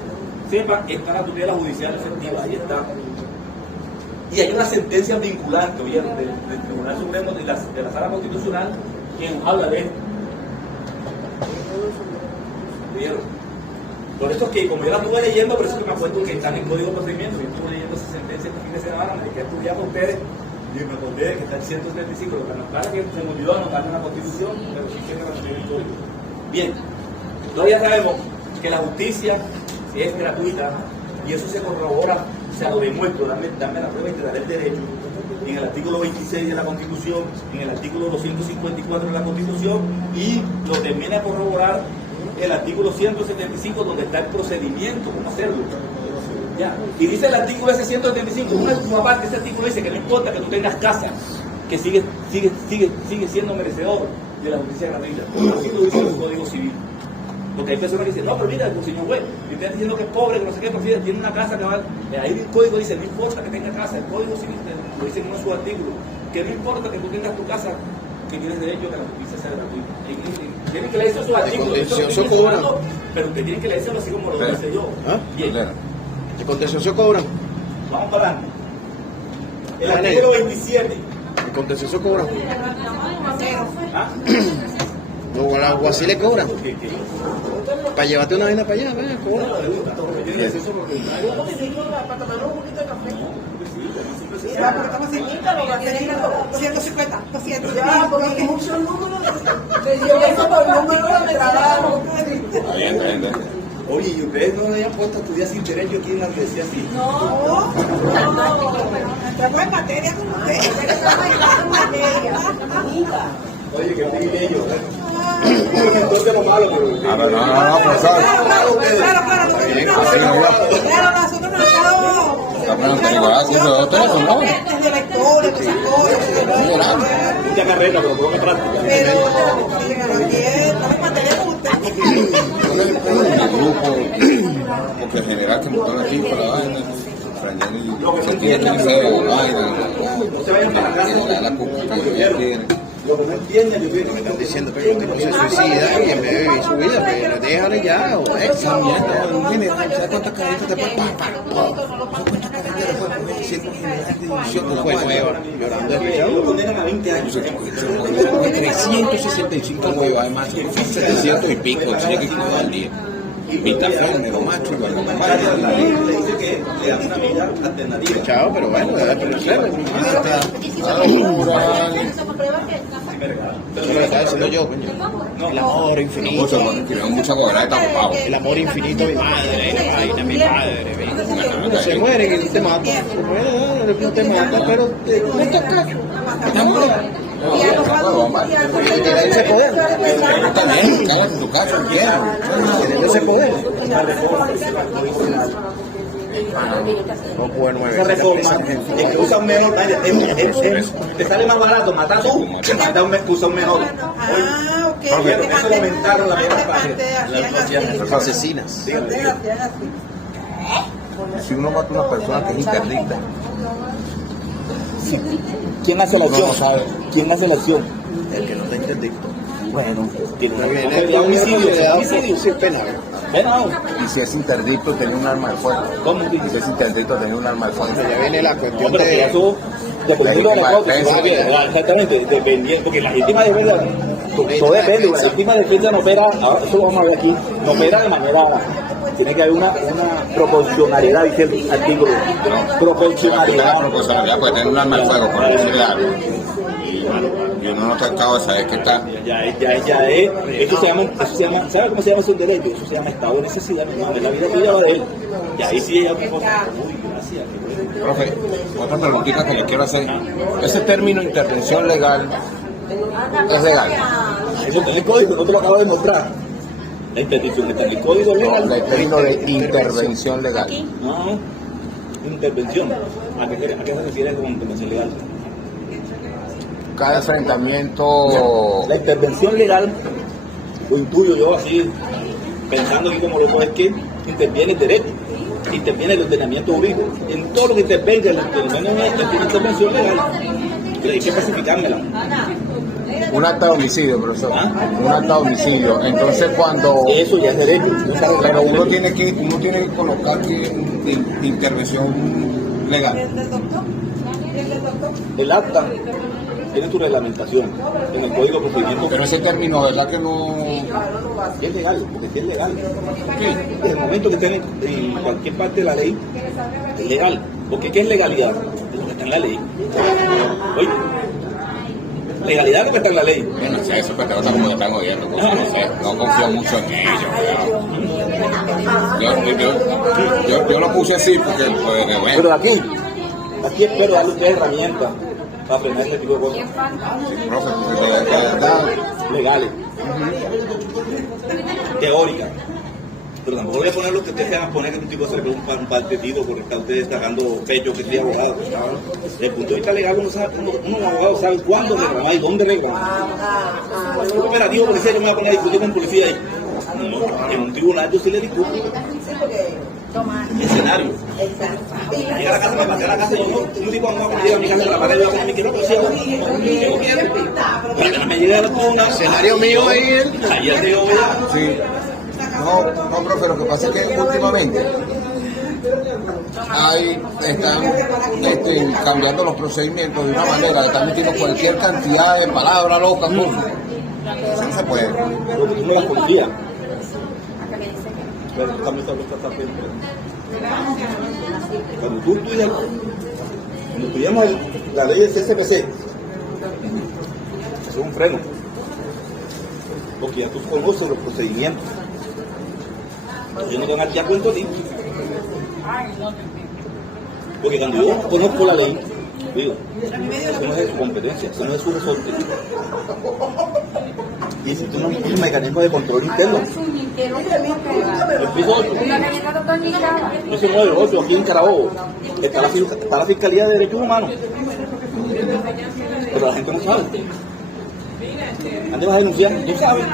sepan, está la tutela judicial efectiva, ahí está. Y hay una sentencia vinculante, oye, del Tribunal Supremo de la Sala Constitucional que nos habla de esto. ¿Vieron? Por eso es que, como yo la estuve leyendo, por eso es que me acuerdo que está en el Código de Procedimiento. Yo estuve leyendo esa sentencia este fin de semana, me quedé estudiando a ustedes y me acordé de que está el 175, lo que nos aclara que se me olvidó anotar en la Constitución, pero sí que me en el Código. Bien, todavía sabemos que la justicia es gratuita y eso se corrobora, o sea, lo demuestro, dame la prueba y te daré el derecho. En el artículo 26 de la Constitución, en el artículo 254 de la Constitución, y lo termina de corroborar el artículo 175, donde está el procedimiento, cómo hacerlo. Ya. Y dice el artículo ese 175, una parte de ese artículo dice que no importa que tú tengas casa, que sigue siendo merecedor de la justicia gratuita. Así lo dice el Código Civil. Porque hay personas que dicen, no, pero mira, el señor juez, y usted está diciendo que es pobre, que no sé qué, pero tiene una casa que va. Ahí el código dice, no importa que tenga casa, el Código Civil lo dice en uno de sus artículos, que no importa que tú tengas tu casa, que tienes derecho a que la justicia sea gratuita. Tienen que leerse sus artículos, pero usted tiene que leerse así como lo hice yo. Bien. ¿De contencioso cobran? Vamos para adelante. El artículo 27. ¿De contencioso cobran? ¿Ah? Luego la agua sí le cobran. ¿Qué? Para llevarte una vaina para allá, ¿ves? Cobran. Para tomar un poquito de café. Ya, porque estamos en 250, 200. Ya, porque es mucho número de eso por número de trabajo. Está bien. Oye, ¿y ustedes no le habían puesto a estudiar sin derecho aquí en la universidad así? No. Estamos en materia con ustedes. Oye, qué privilegio. Entonces lo malo, A ver, no, profesor. Claro, nosotros no estamos. Desde la historia, de esas cosas. mucha carrera, pero poca práctica. Pero estamos en materia con ustedes. El grupo, porque en general que montó el equipo, la vaina, se quiere que sea la vaina, la cultura que ella quiere. Lo que no entienden, yo Me están diciendo que el tipo se suicida y en vez de vivir su vida, pero déjale ya, o esa mierda, ¿sabes cuántas cadenas te ponen? ¿Cuántas cadenas te ponen? 100 fue nuevo, llorando lo condenan a 20 años. 365 huevos, además, 700 y pico, tenía que cuidar al día. Vitaflor, Neromacho, La ley le dice que le dan una vida alternativa. chao, pero bueno, pero claro, eso lo estaba diciendo yo, coño. El amor infinito. mucha cuadrada tapado. El amor infinito de mi madre, la vaina, mi madre. No se mueren y te matan. Se mueren, no te matan, pero no te cagas. Tiene ese poder. También, cállate en tu casa, quiero. Tiene ese poder. No puede Esa reforma, el que usa un menor, te sale más barato matar tú que matar que usa un menor. Ah, ok. Eso lo aumentaron la primera Las asesinas. Si uno mata a una persona que es interdicta, ¿Quién hace la acción? ¿Quién hace la acción? El que no está interdicto. Bueno, tiene Viene homicidio sin pena. Bueno, y si es interdicto, tener un arma de fuego. ¿cómo? Y si es interdicto, tener un arma de fuego. Ya viene la No, cuestión pero que de... eso, dependiendo de la cosa, exactamente, dependiendo, porque la legítima defensa, todo depende, la legítima defensa no opera, eso lo vamos a ver aquí, no opera de manera, tiene que haber una proporcionalidad, dice el artículo, proporcionalidad. La proporcionalidad puede tener un arma de fuego, por decirle algo. Y uno no está acabado de saber que está. Ya es, eso se llama, ¿sabe cómo se llama eso en derecho? Eso se llama estado de necesidad, mi madre, la vida tuya va de él. Y ahí sí hay otra cosa. Uy, gracias. Profe, otra preguntita que le quiero hacer. Ese término intervención legal es legal. Eso está en el código, no te lo acabo de mostrar. La interdicción está en el código legal. El término de intervención legal. No, intervención. ¿A qué se refiere con intervención legal? Cada enfrentamiento. La intervención legal, lo intuyo yo así, pensando aquí como loco, es que interviene el derecho. interviene el ordenamiento jurídico. En todo lo que intervenga, el ordenamiento es una intervención legal. Pero hay que especificármela. Un acta de homicidio, profesor. Un acta de homicidio. Entonces cuando... Eso ya es derecho. Pero uno tiene que colocar que intervención legal. ¿Del doctor? ¿El del doctor? El acta tiene su reglamentación en el Código de Procedimiento. Pero ese término, ¿verdad que no...? Es legal, porque sí es legal. Desde el momento que esté en cualquier parte de la ley, es legal. Porque ¿qué es legalidad? Es lo que está en la ley. Oye, legalidad es lo que está en la ley. Bueno, si eso pues te gusta como lo están oyendo, no sé, no confío mucho en ellos. Yo lo puse así porque, pues, bueno. Pero aquí espero darle a ustedes herramientas para frenar este tipo de cosas. Sí, profe, porque de verdad, Legales. Teóricas. Pero tampoco voy a poner lo que ustedes se van a poner que un tipo se le pone un partido porque está ustedes sacando pecho que soy abogado. Desde el punto de vista legal, uno abogado sabe cuándo reclamar y dónde reclamar. Un operativo policía, yo me voy a poner a discutir con policía ahí. No, en un tribunal yo sí le discuto. Escenario. Llegar a la casa, me pasé a la casa y un tipo vamos a poner a mi casa en la pared y yo me quiero policía. ¿Qué quiero? Para que no me llegue a la tribuna. Escenario mío ahí. Ahí el río, sí. No, profe, lo que pasa es que últimamente están cambiando los procedimientos de una manera, que están metiendo cualquier cantidad de palabras locas, ¿no? Eso no se puede. Lo que tú no las policías. Cuando tú estudias, cuando estudiamos la ley del CSPC, eso es un freno. Porque ya tú conoces los procedimientos. Yo no tengo aquí a cuento a ti. Porque cuando yo conozco la ley, digo, eso no es de su competencia, eso no es de su resorte. Y existe un mecanismo de control interno. El piso 8, piso 9, 8, aquí en Carabobo, está la Fiscalía de Derechos Humanos. Pero la gente no sabe. ¿Dónde vas a denunciar? No sabes.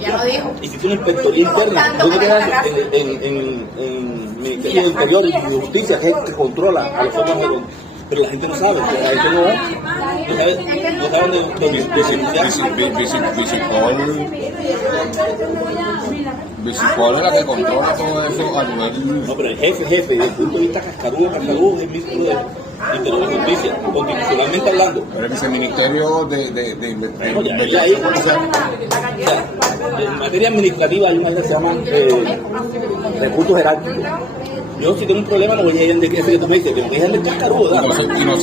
Ya lo dijo. Existe una inspectoría interna. ¿Dónde queda en el Ministerio de Interior y de Justicia, que es el que controla a los órganos de control? Pero la gente no sabe, porque la gente no sabe de Visipol es la que controla todo eso a nivel... No, pero el jefe, desde el punto de vista cascarudo, es el ministro de Interior y Justicia, constitucionalmente hablando. Pero es el Ministerio de Bueno, ya ahí, en materia administrativa hay una que se llama recursos jerárquicos. Yo si tengo un problema no voy a ir de ese que tú me dices, que me dejan de cascarudo, ¿verdad? y no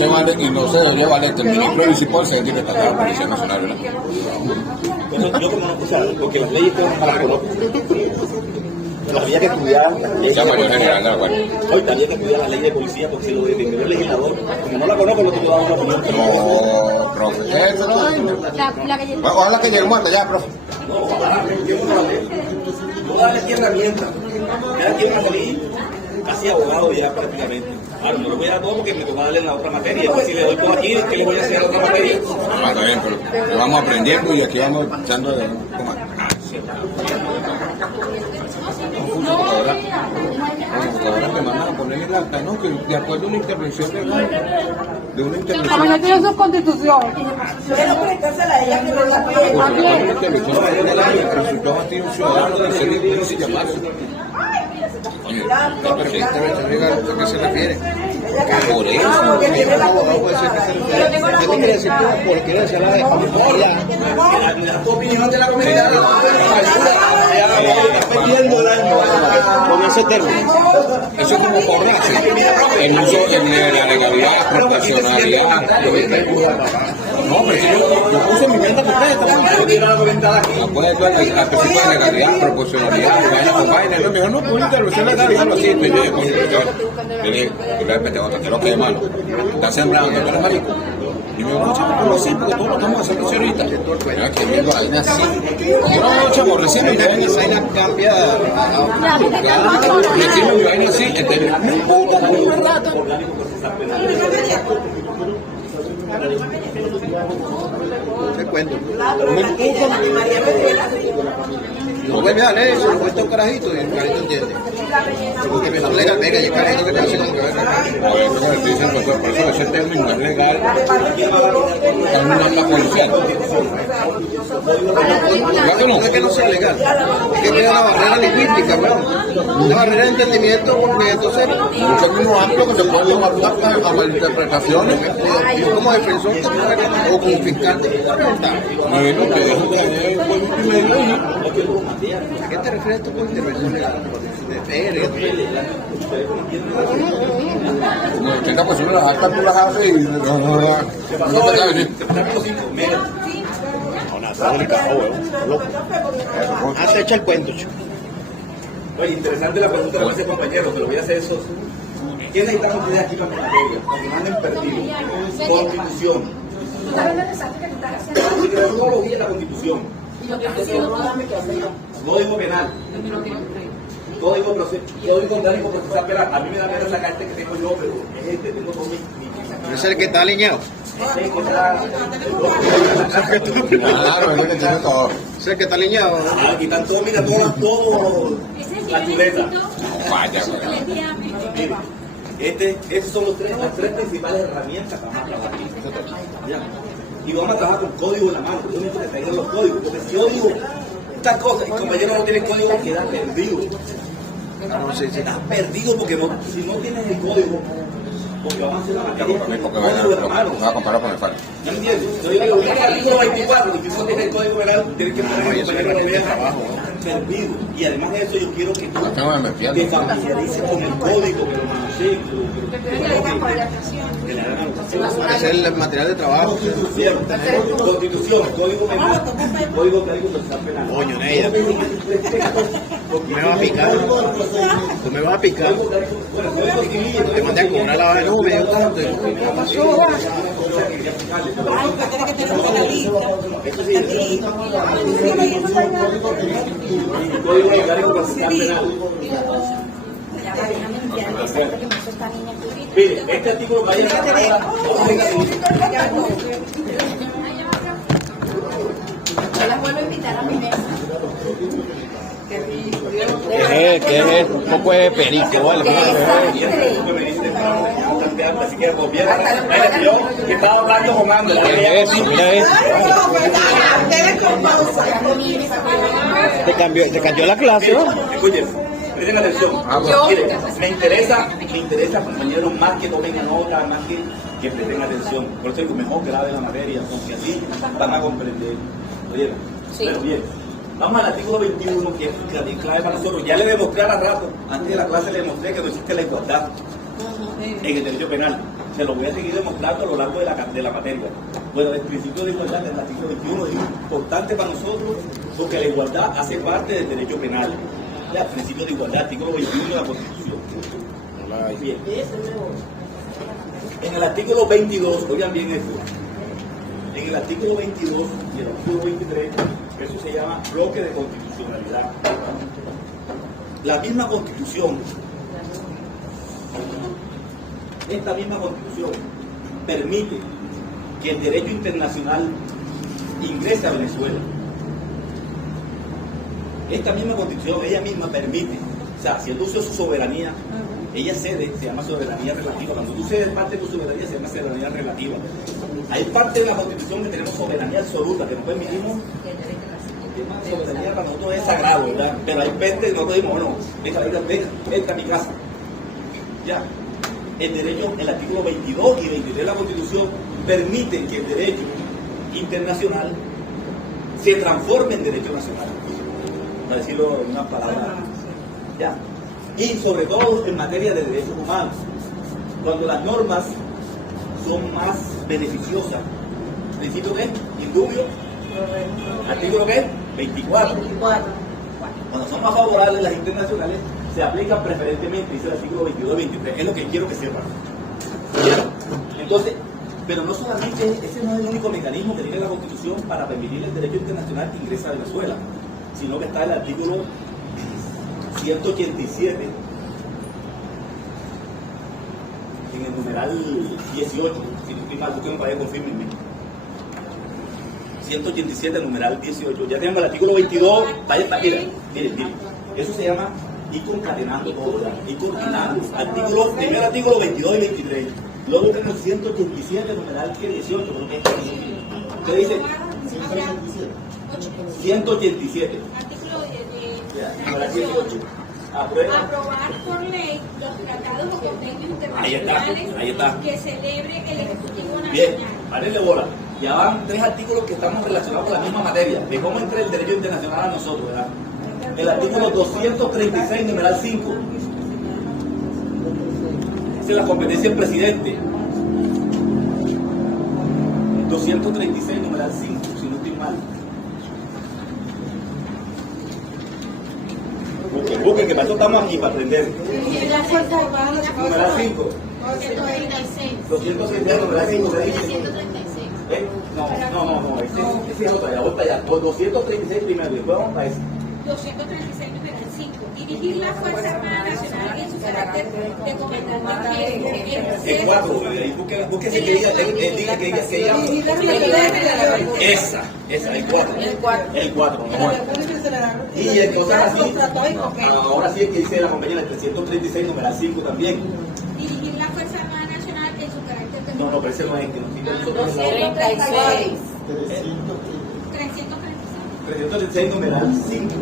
se debería valer que el ministro de Visipol se tiene que tratar a la Policía Nacional, ¿verdad? Yo como no, o sea, porque las leyes que no las conozco. Pero había que estudiar la ley Ya mayor general de la Guardia. Hoy había que estudiar la ley de policía porque si lo defendió el legislador, como no la conozco, no te puedo dar una opinión. No, profe. Ojalá que lleguemos hasta allá, profe. Yo darle aquí herramientas. Me da tiempo de salir casi abogado ya prácticamente. Ahora no lo voy a dar todo porque me toca darle en la otra materia. Después si le doy todo aquí, ¿qué le voy a hacer a la otra materia? Ah, está bien, pero vamos aprendiendo y aquí vamos echando de... Ahora que mandan a poner el acta, ¿no? Que de acuerdo a una intervención legal, de una intervención... Como no tiene su constitución. Una intervención legal, el resultado ha sido un ciudadano de ser libre de llamarse. Oye, pero ¿qué intervención legal a qué se refiere? Por eso, abogado puede ser que se refiere. ¿Qué te quiere decir tú? ¿Por qué decir la de familia? Tu opinión de la comunidad. Con ese término. Eso es como cobrarse. El uso de la legalidad, proporcionalidad. No, pero si yo puse mi venta completa. Yo quiero comentar aquí. No puede ser al principio de legalidad, proporcionalidad, vaina con vaina. No, mejor no, una intervención legal y algo así. Yo le dije, te lo que mano. Está sembrando, tú eres marico. Y me dijo, no, chamo, ¿cómo así? Porque todos lo estamos haciendo así ahorita. Mira que viendo la vaina así. Yo no, chamo, recién mi vaina cambia. Recién mi vaina así. Entonces, no importa, no es verdad. Te cuento. Lo vuelve a leer, se lo cuesta un carajito y el carajito entiende. Porque me lo legal, venga, y el carajito que te hace como que Por eso ese término es legal, es un acta policial. No es que no sea legal, es que tiene una barrera lingüística, weón. Una barrera de entendimiento, porque entonces Un término amplio que se puede tomar a malinterpretaciones. yo como defensor o como fiscal te quiero preguntar. Bueno, que dejen que haya un primero y ¿A qué te refieres tú con intervención legal? el 80% de las actas tú las haces y no te sabes decir. Hazte echa el cuento, chico. Oye, interesante la pregunta de ese compañero, pero voy a hacer eso. ¿Qué necesitamos ustedes aquí para la materia? Para que no anden perdidos. Constitución. Terminología de la Constitución. Código penal. Código orgánico procesal penal. A mí me da pena sacar este que tengo yo, pero es este, tengo todo mi ¿Es el que está alineado? Claro, es el que tiene todo. ¿Es el que está alineado? Aquí están todos, mira, todo la chuleta. Vaya, Mire, estos son las tres principales herramientas que vamos a trabajar aquí. Ya. Y vamos a trabajar con código en la mano. Yo necesito que traigan los códigos, porque si yo digo estas cosas y el compañero no tiene código, queda perdido. Estás perdido porque si no tienes el código, porque vamos a hacer la materia Porque código en la mano. va a comparar con el FARC. ¿No entiendes? Yo digo, artículo 24, y si no tienes el código penal, tienes que poner el compañero que vea perdido. Y además de eso, yo quiero que tú te familiarices con el código, que lo manejes, que le hagan anotación. Ese es el material de trabajo. Constitución, código penal, código procesal penal. Coño, Neida. Tú me vas a picar. Tú me vas a picar. Te mandé a cobrar la vaina. No, me dio tanto. ¿Qué pasó? Código orgánico procesal penal. Mire, este artículo va a ir a las vuelvo a invitar a mi mesa. ¿Qué es? Un poco de perico, ¿vale? Así que gobierno. Yo que estaba hablando con Ángel. ¿Qué es eso? Mira eso. Te cambió la clase, ¿no? Escuchen, presten atención. Mire, me interesa, compañeros, más que tomen nota, más que presten atención. Por eso digo, mejor graben la materia, porque así van a comprender. ¿Oyeron? Pero bien, vamos al artículo 21, que es clave para nosotros. Ya le demostré a rato, antes de la clase le demostré que no existe la igualdad en el derecho penal. Se lo voy a seguir demostrando a lo largo de la materia. Bueno, el principio de igualdad del artículo 21 es importante para nosotros porque la igualdad hace parte del derecho penal. Ya, principio de igualdad, artículo 21 de la Constitución. Bien. En el artículo 22, oigan bien esto. En el artículo 22 y el artículo 23, eso se llama bloque de constitucionalidad. La misma Constitución, esta misma Constitución permite que el derecho internacional ingrese a Venezuela. Esta misma Constitución, ella misma permite, o sea, si el uso de su soberanía, ella cede, se llama soberanía relativa. Cuando tú cedes parte de tu soberanía, se llama soberanía relativa. Hay parte de la Constitución que tenemos soberanía absoluta, que no permitimos. Soberanía para nosotros es sagrado, ¿verdad? Pero hay parte que nosotros decimos, bueno, venga a mi casa. Ya. El derecho, el artículo 22 y 23 de la Constitución permiten que el derecho internacional se transforme en derecho nacional. Para decirlo en una palabra. Ya. Y sobre todo en materia de derechos humanos. Cuando las normas son más beneficiosas. ¿Principio qué? Indubio. ¿Artículo qué? 24. Cuando son más favorables las internacionales, se aplican preferentemente, dice el artículo 22 y 23. Es lo que quiero que sepan. Entonces, pero no solamente, ese no es el único mecanismo que tiene la Constitución para permitir el derecho internacional que ingresa a Venezuela, sino que está el artículo 187 en el numeral 18, si no estoy mal, busquen para que confirmen. 287, numeral 18. Ya tenemos el artículo 22. Vaya, miren. Eso se llama ir concatenando todo, ir coordinando. Primer artículo 22 y 23. Luego tenemos 187, numeral 18. ¿Qué dice? 187. Artículo Numeral 18. Aprueba. Aprobar por ley los tratados o convenios Ahí está. internacionales que celebre el Ejecutivo Bien, Nacional. párenle bola. Ya van 3 artículos que estamos relacionados con la misma materia, de cómo entra el derecho internacional a nosotros, ¿verdad? El artículo 236, numeral 5. Esa es la competencia del presidente. 236, numeral 5, si no estoy mal. Busquen, que para eso estamos aquí, para aprender. Numeral 5. 236, numeral 5, ¿qué dice? 136. No, ese es otro, ya, voy para allá. 236 primero, después vamos para ese. 236 numeral 5. Dirigir la Fuerza Armada Nacional en su carácter de comandante El 4, busque ese que diga, él diga que diga que llama. Esa, el 4. El 4, no. Y entonces así, ahora sí es que dice la compañera, el 336, numeral 5 también. dirigir la Fuerza Armada Nacional en su carácter de No, pero ese no es el que nos dice nosotros. 36. 336. 336, numeral 5.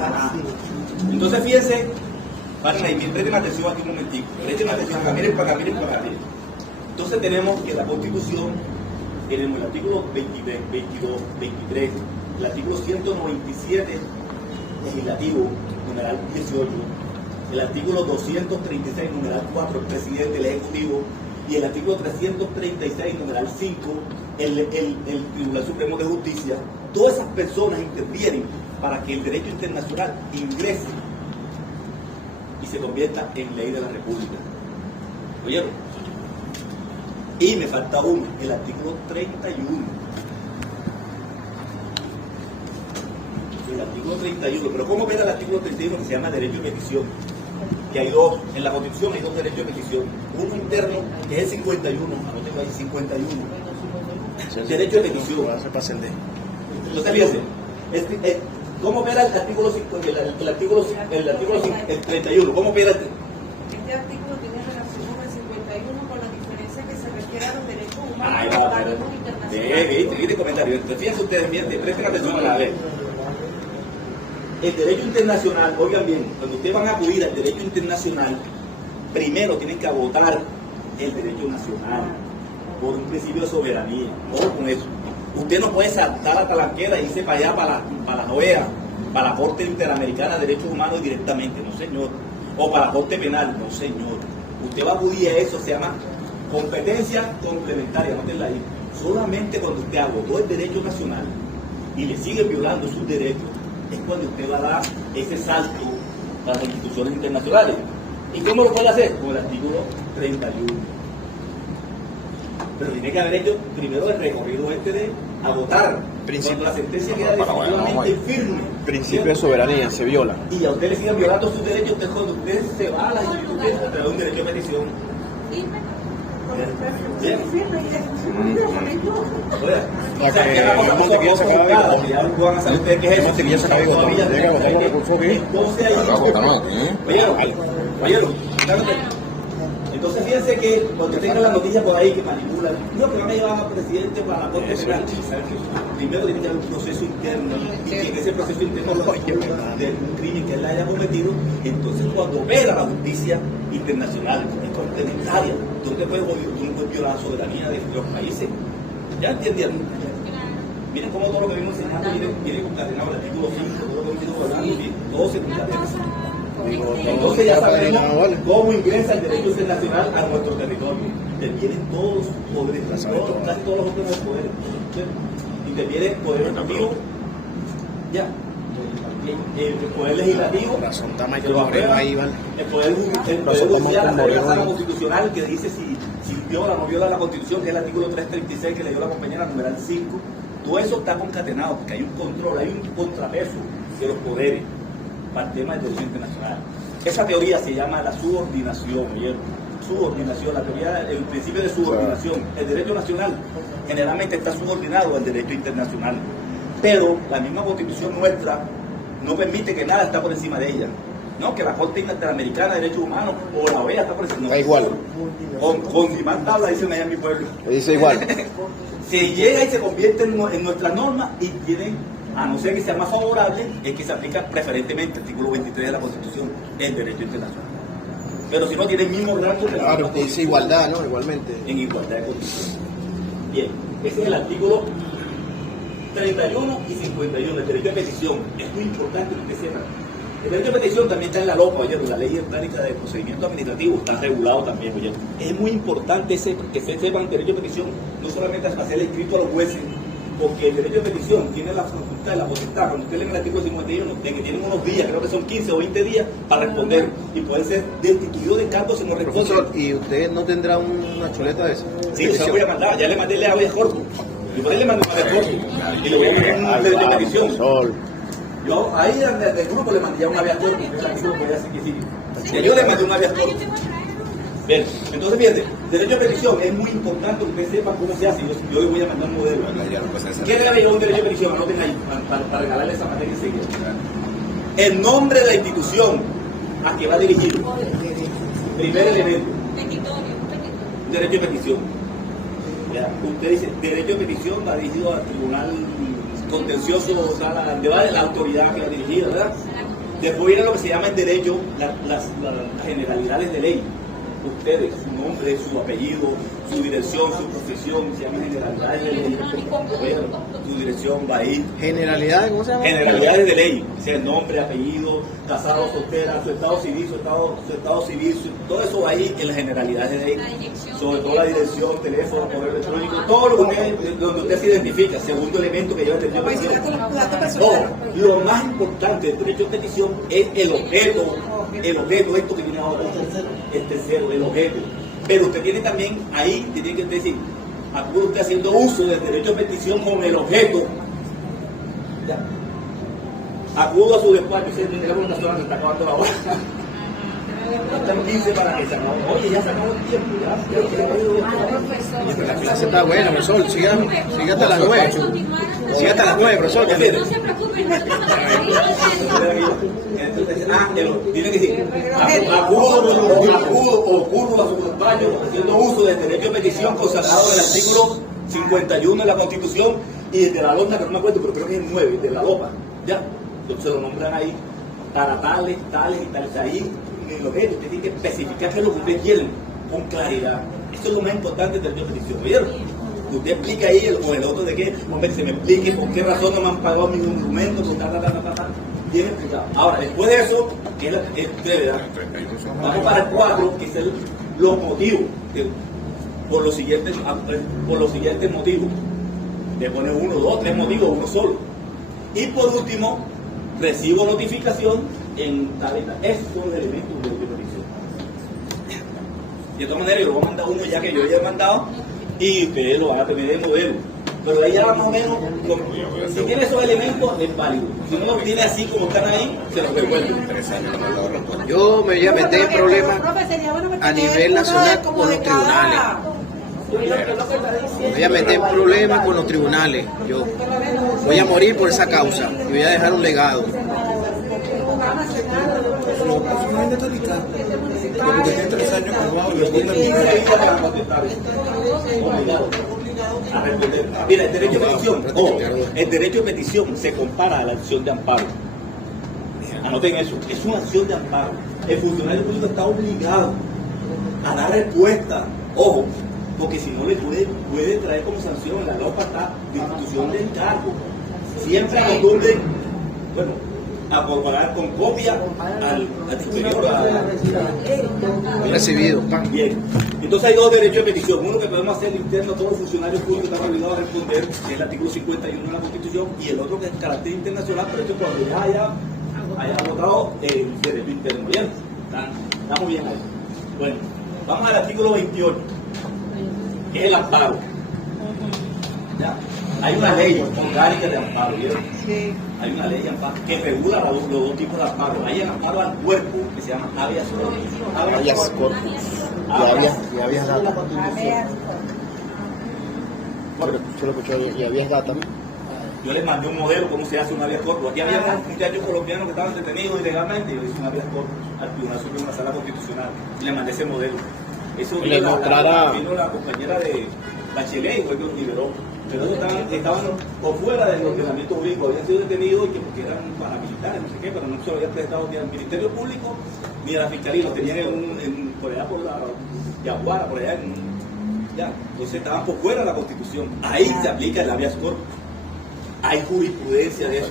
Ajá. Entonces fíjense, paren ahí, presten atención aquí un momentico, presten atención acá, miren para acá. Entonces tenemos que la Constitución, tenemos el artículo 23, 22, 23, el artículo 197, legislativo, numeral 18, el artículo 236, numeral 4, el presidente, el ejecutivo, y el artículo 336, numeral 5, el Tribunal Supremo de Justicia. Todas esas personas intervienen para que el derecho internacional ingrese y se convierta en ley de la República. ¿Oyeron? Y me falta uno, el artículo 31. El artículo 31, pero ¿cómo ver el artículo 31 que se llama derecho de petición? Que hay dos, en la Constitución hay dos derechos de petición. Uno interno, que es el 51, anoten ahí, 51. Derecho de petición. Entonces fíjense, ¿cómo opera el artículo 31? ¿Cómo opera Este artículo tiene relación con el 51 con la diferencia que se refiere a los derechos humanos Ahí y va, organismos internacionales. viste comentario. Entonces fíjense ustedes, miren, presten atención a la vez. El derecho internacional, oigan bien, cuando ustedes van a acudir al derecho internacional, primero tienen que agotar el derecho nacional por un principio de soberanía. Ojo con eso. Usted no puede saltar la talanquera e irse para allá, para la OEA, para la Corte Interamericana de Derechos Humanos directamente, no señor. O para la Corte Penal, no señor. Usted va a acudir a eso, se llama competencia complementaria, nótenla ahí. Solamente cuando usted agotó el derecho nacional y le sigue violando sus derechos, es cuando usted va a dar ese salto a las instituciones internacionales. ¿Y cómo lo puede hacer? Con el artículo 31. Pero tiene que haber hecho primero el recorrido de agotar. Cuando la sentencia queda definitivamente firme. Principio de soberanía, se viola. Y a usted le siguen violando sus derechos, entonces cuando usted se va a las instituciones a través de un derecho de petición. Entonces fíjense que cuando tengan la noticia por ahí que manipulan, no, que van a llevar al presidente para la Corte Penal. Primero tiene que haber un proceso interno, y que en ese proceso interno de un crimen que él haya cometido, entonces cuando opera la justicia internacional, es complementaria, donde puede violar la soberanía de los países. ¿Ya entendieron? Miren cómo todo lo que vimos enseñando viene concatenado el artículo 5, todo lo que hemos hablando, todo se concatena. Entonces ya sabemos cómo ingresa el derecho internacional a nuestro territorio. Intervienen todos los poderes, casi todos los órdenes de poder. Interviene el poder ejecutivo, ya. El poder legislativo, el poder judicial, la sala constitucional que dice si viola o no viola la Constitución, que es el artículo 336 que le dio la compañera numeral 5. Todo eso está concatenado porque hay un control, hay un contrapeso de los poderes para el tema del derecho internacional. Esa teoría se llama la subordinación, ¿oyeron? subordinación, la teoría, el principio de subordinación. El derecho nacional generalmente está subordinado al derecho internacional, pero la misma Constitución nuestra no permite que nada está por encima de ella. No, que la Corte Interamericana de Derechos Humanos o la OEA está por encima. No, da igual. Con mi más tabla, dicen allá en mi pueblo. Dice igual. Se llega y se convierte en nuestra norma y tiene, a no ser que sea más favorable, es que se aplica preferentemente el artículo 23 de la Constitución, el derecho internacional. Pero si no, tiene el mismo rango que la Claro, usted dice igualdad, ¿no? Igualmente. en igualdad de condiciones. Bien, ese es el artículo 31 y 51 del derecho de petición. Es muy importante que usted sepa. El derecho de petición también está en la LOPA, oye, la Ley Orgánica de Procedimiento Administrativo está regulado también, oye. Es muy importante que se sepan el derecho de petición, no solamente para hacerle escrito a los jueces, porque el derecho de petición tiene la facultad, la potestad, cuando usted lee el artículo 51, de que tienen unos días, creo que son 15 o 20 días, para responder, y pueden ser destituidos de cargo si no responden. Profesor, ¿y usted no tendrá una chuleta de eso? Sí, yo se lo voy a mandar, ya le mandé el habeas corpus. Y por ahí le mandé un habeas corpus. Y le voy a mandar un derecho de petición. Yo ahí desde el grupo le mandé ya un habeas corpus, que es el artículo que voy a hacer que sí. Y yo le mandé un habeas corpus. Bien, entonces fíjate, derecho de petición es muy importante que usted sepa cómo se hace. Yo le voy a mandar un modelo. ¿Qué le agregó un derecho de petición? Anoten ahí, para regalarle esa materia enseguida. El nombre de la institución a que va dirigido. Primer elemento. Derecho de petición. Ya, usted dice, derecho de petición va dirigido al tribunal contencioso, o sea, donde va la autoridad que va dirigida, ¿verdad? Después viene lo que se llama en derecho las generalidades de ley. Ustedes, su nombre, su apellido, su dirección, su profesión, se llaman generalidades de ley. Su dirección va ahí. ¿Generalidades? ¿Cómo se llama? Generalidades de ley, o sea, el nombre, apellido, casado, soltera, su estado civil, todo eso va ahí en las generalidades de ley. Sobre todo la dirección, teléfono, correo electrónico, todo lo que donde usted se identifica, segundo elemento que lleva el derecho de petición. No, lo más importante del derecho de petición es el objeto, esto que viene ahora, el tercero, el objeto. Pero usted tiene también, ahí tiene que decir, acude usted haciendo uso del derecho de petición con el objeto. ¿Ya? Acudo a su despacho, y dice, tenemos una zona que está acabando la hora. Están 15 para que se acabe. Oye, ya se acabó el tiempo. La clase está buena, profesor. Siga hasta las 9. Siga hasta las 9, profesor. No se preocupen. Tiene que decir, acudo a su despacho haciendo uso del derecho de petición consagrado del artículo 51 de la Constitución y de la LOPA, que no me acuerdo, pero creo que es el 9, de la LOPA. Ya, entonces se lo nombran ahí para tales y tales. Ahí en lo que usted tiene que especificar qué es lo que usted quiere con claridad. Esto es lo más importante del derecho de petición. ¿Vieron? Usted explica ahí con el otro de que, hombre, se me explique por qué razón no me han pagado mis documentos, bien explicado. Ahora, después de eso, vamos para el 4, que es los motivos, por los siguientes motivos. Le pone 1, 2, 3 motivos, uno solo. Y por último, recibo notificación en tal y tal. Esos son los elementos de petición. De todas maneras, yo lo voy a mandar uno ya que yo ya he mandado y ustedes lo van a tener de modelo. Pero ahí ya más o menos, si tiene esos elementos, es válido. Si no los tiene así como están ahí, se los devuelve. Yo me voy a meter en problemas a nivel nacional con los tribunales. Me voy a meter en problemas con los tribunales. Yo voy a morir por esa causa y voy a dejar un legado. Porque tiene 3 años A responder. Mira, el derecho de petición, el derecho de petición se compara a la acción de amparo. Anoten eso, es una acción de amparo. El funcionario público está obligado a dar respuesta. Ojo, porque si no le puede traer como sanción la LOPA está destitución del cargo. Siempre acostumbren, bueno, a comparar con copia al superior Recibido. Bien. Entonces hay dos derechos de petición. Uno que podemos hacer interno a todos los funcionarios públicos que están obligados a responder, que es el artículo 51 de la Constitución, y el otro que es de carácter internacional, pero esto cuando ya haya votado el derecho interno. Bien, está muy bien ahí. Bueno, vamos al artículo 28, que es el amparo. ¿Ya? Hay una ley orgánica de amparo, ¿vieron? Sí. Hay una ley de amparo que regula los dos tipos de amparo. Hay el amparo al cuerpo, que se llama habeas corpus. Ya habías data. Bueno, se lo escuchó, ya habías data, ¿no? Yo les mandé un modelo cómo se hace un habeas corpus. Aquí había unos muchachos colombianos que estaban detenidos ilegalmente y yo hice un habeas corpus al Tribunal Supremo de la Sala Constitucional y le mandé ese modelo. Eso vino la compañera de Bachelet y fue que los liberó. Pero ellos estaban por fuera del ordenamiento jurídico, habían sido detenidos y que porque eran paramilitares, no sé qué, pero no se lo habían prestado ni al Ministerio Público ni a la Fiscalía, los tenían por allá por la Yaguara, por allá ya. Entonces estaban por fuera de la Constitución. Ahí se aplica el habeas corpus. Hay jurisprudencia de eso,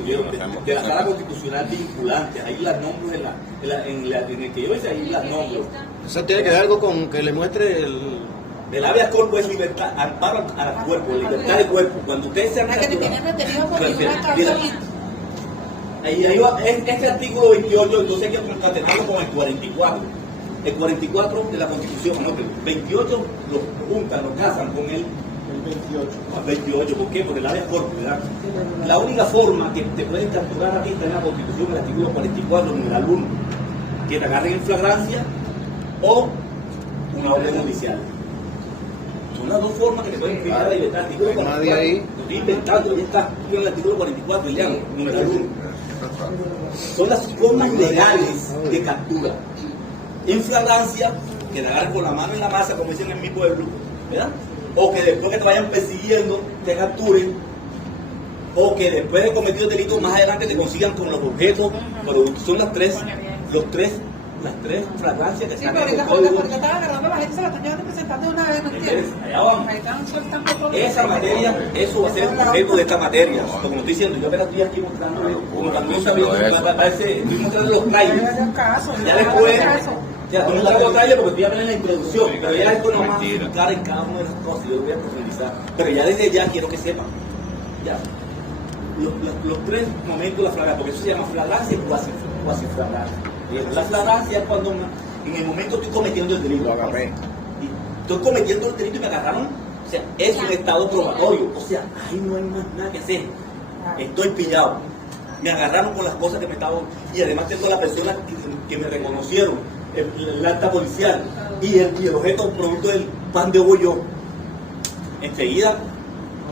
de la Sala Constitucional vinculante. Ahí las nombres en el que yo hice, ahí las nombres. Eso tiene que ver algo con que le muestre El habeas corpus es libertad, amparo al cuerpo, libertad del cuerpo. Cuando ustedes se han que te tienen retenido por ninguna causa. Ahí va, este artículo 28, entonces hay que concatenarlo con el 44. El 44 de la Constitución, ¿no? El 28 los juntan, los casan con el 28. ¿Por qué? Porque el habeas corpus, ¿verdad? La única forma que te pueden capturar aquí está en la Constitución, el artículo 44, numeral 1, que te agarren en flagrancia o una orden judicial. Son las dos formas que te pueden privar la libertad. El artículo 44, lo estoy inventando, ya está en el artículo 44, lean, numeral 1. Son las formas legales de captura. En flagrancia, que te agarren con la mano en la masa, como dicen en mi pueblo, ¿verdad? O que después que te vayan persiguiendo, te capturen, o que después de cometido el delito más adelante te consigan con los objetos, pero son las tres fragancias que Sí, están pero en el ahorita código. porque están agarrando a la gente, se la están llevando presentando de una vez, ¿no entiendes? Allá vamos. Ahí están soltando todo. Esa materia, eso va a ser el objeto de esta materia. Como estoy diciendo, yo apenas estoy aquí mostrando, como también estoy mostrando los trailers. Ya después, ya no traigo trailers porque estoy hablando en la introducción, pero ya esto no va a explicar en cada una de las cosas, yo lo voy a profundizar. Pero ya desde ya quiero que sepan, ya, los tres momentos de la flagrancia, porque eso se llama flagrancia y cuasi flagrancia. La flagrancia es cuando en el momento estoy cometiendo el delito. Y estoy cometiendo el delito y me agarraron. O sea, es un estado probatorio. O sea, ahí no hay más nada que hacer. Estoy pillado. Me agarraron con las cosas que me estaban. Y además tengo la persona que me reconocieron, el acta policial y el objeto producto del pan de yo. Enseguida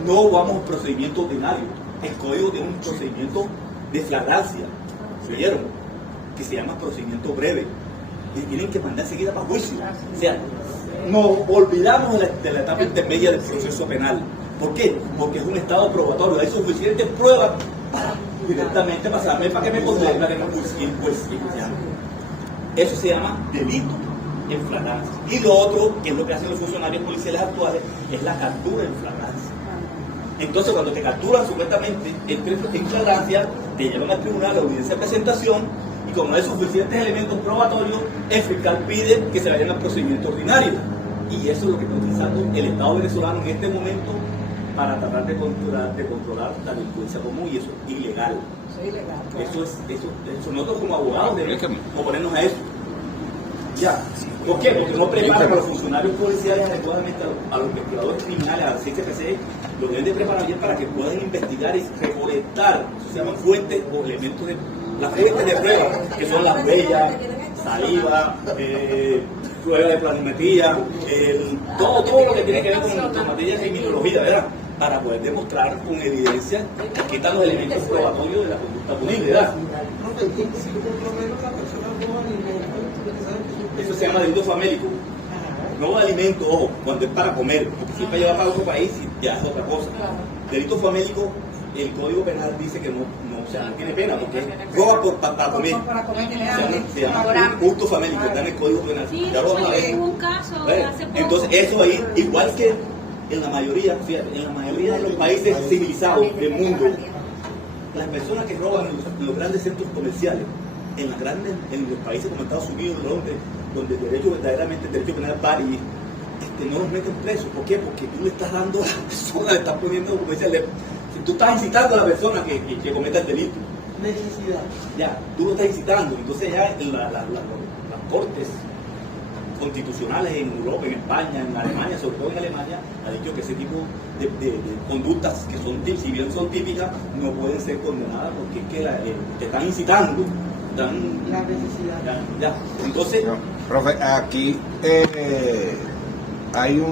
no vamos a un procedimiento ordinario. El código tiene un procedimiento de flagrancia. ¿Vieron? Que se llama procedimiento breve y tienen que mandar enseguida para juicio. O sea, nos olvidamos de la etapa intermedia del proceso penal. ¿Por qué? Porque es un estado probatorio, hay suficientes pruebas para directamente pasarme para que me condenen, para que me enjuicien. Eso se llama delito en flagrancia. Y lo otro, que es lo que hacen los funcionarios policiales actuales, es la captura en flagrancia. Entonces, cuando te capturan supuestamente en flagrancia, te llevan al tribunal a la audiencia de presentación. Y como no hay suficientes elementos probatorios, el fiscal pide que se vayan al procedimiento ordinario. Y eso es lo que está utilizando el Estado venezolano en este momento para tratar de controlar la delincuencia común, y eso es ilegal. Eso nosotros como abogados debemos oponernos a eso. Ya. ¿Por qué? Porque no preparan a los funcionarios policiales adecuadamente, a los investigadores criminales, a la CCPC, lo deben de preparar bien para que puedan investigar y recolectar, eso se llaman fuentes o elementos de las fuentes de prueba, que son las huellas, saliva, prueba de planimetría, todo lo que tiene que ver con materia de criminología, ¿verdad? Para poder demostrar con evidencia que aquí están los elementos probatorios de la conducta punible, ¿verdad? Eso se llama delito famélico. No de alimento, ojo, cuando es para comer, porque si para llevar para otro país ya es otra cosa. Delito famélico, el Código Penal dice que no tiene pena, porque roba para comer. Se llama hurto famélico, está en el Código Penal. Sí, ya lo vamos a ver. hubo un caso hace poco. Entonces, eso ahí, igual que en la mayoría, fíjate, en la mayoría de los países civilizados del mundo, las personas que roban en los grandes centros comerciales, en los países como Estados Unidos, Londres, donde el derecho verdaderamente, el derecho penal vale, no los meten presos. ¿Por qué? Porque tú le estás dando a la persona, le estás poniendo, como dice, tú estás incitando a la persona que cometa el delito. Necesidad. Ya, tú lo estás incitando. Entonces ya las cortes constitucionales en Europa, en España, en Alemania, sobre todo en Alemania, ha dicho que ese tipo de conductas que son, si bien son típicas, no pueden ser condenadas porque es que te están incitando están... La necesidad. Ya. Entonces, No, profe, aquí había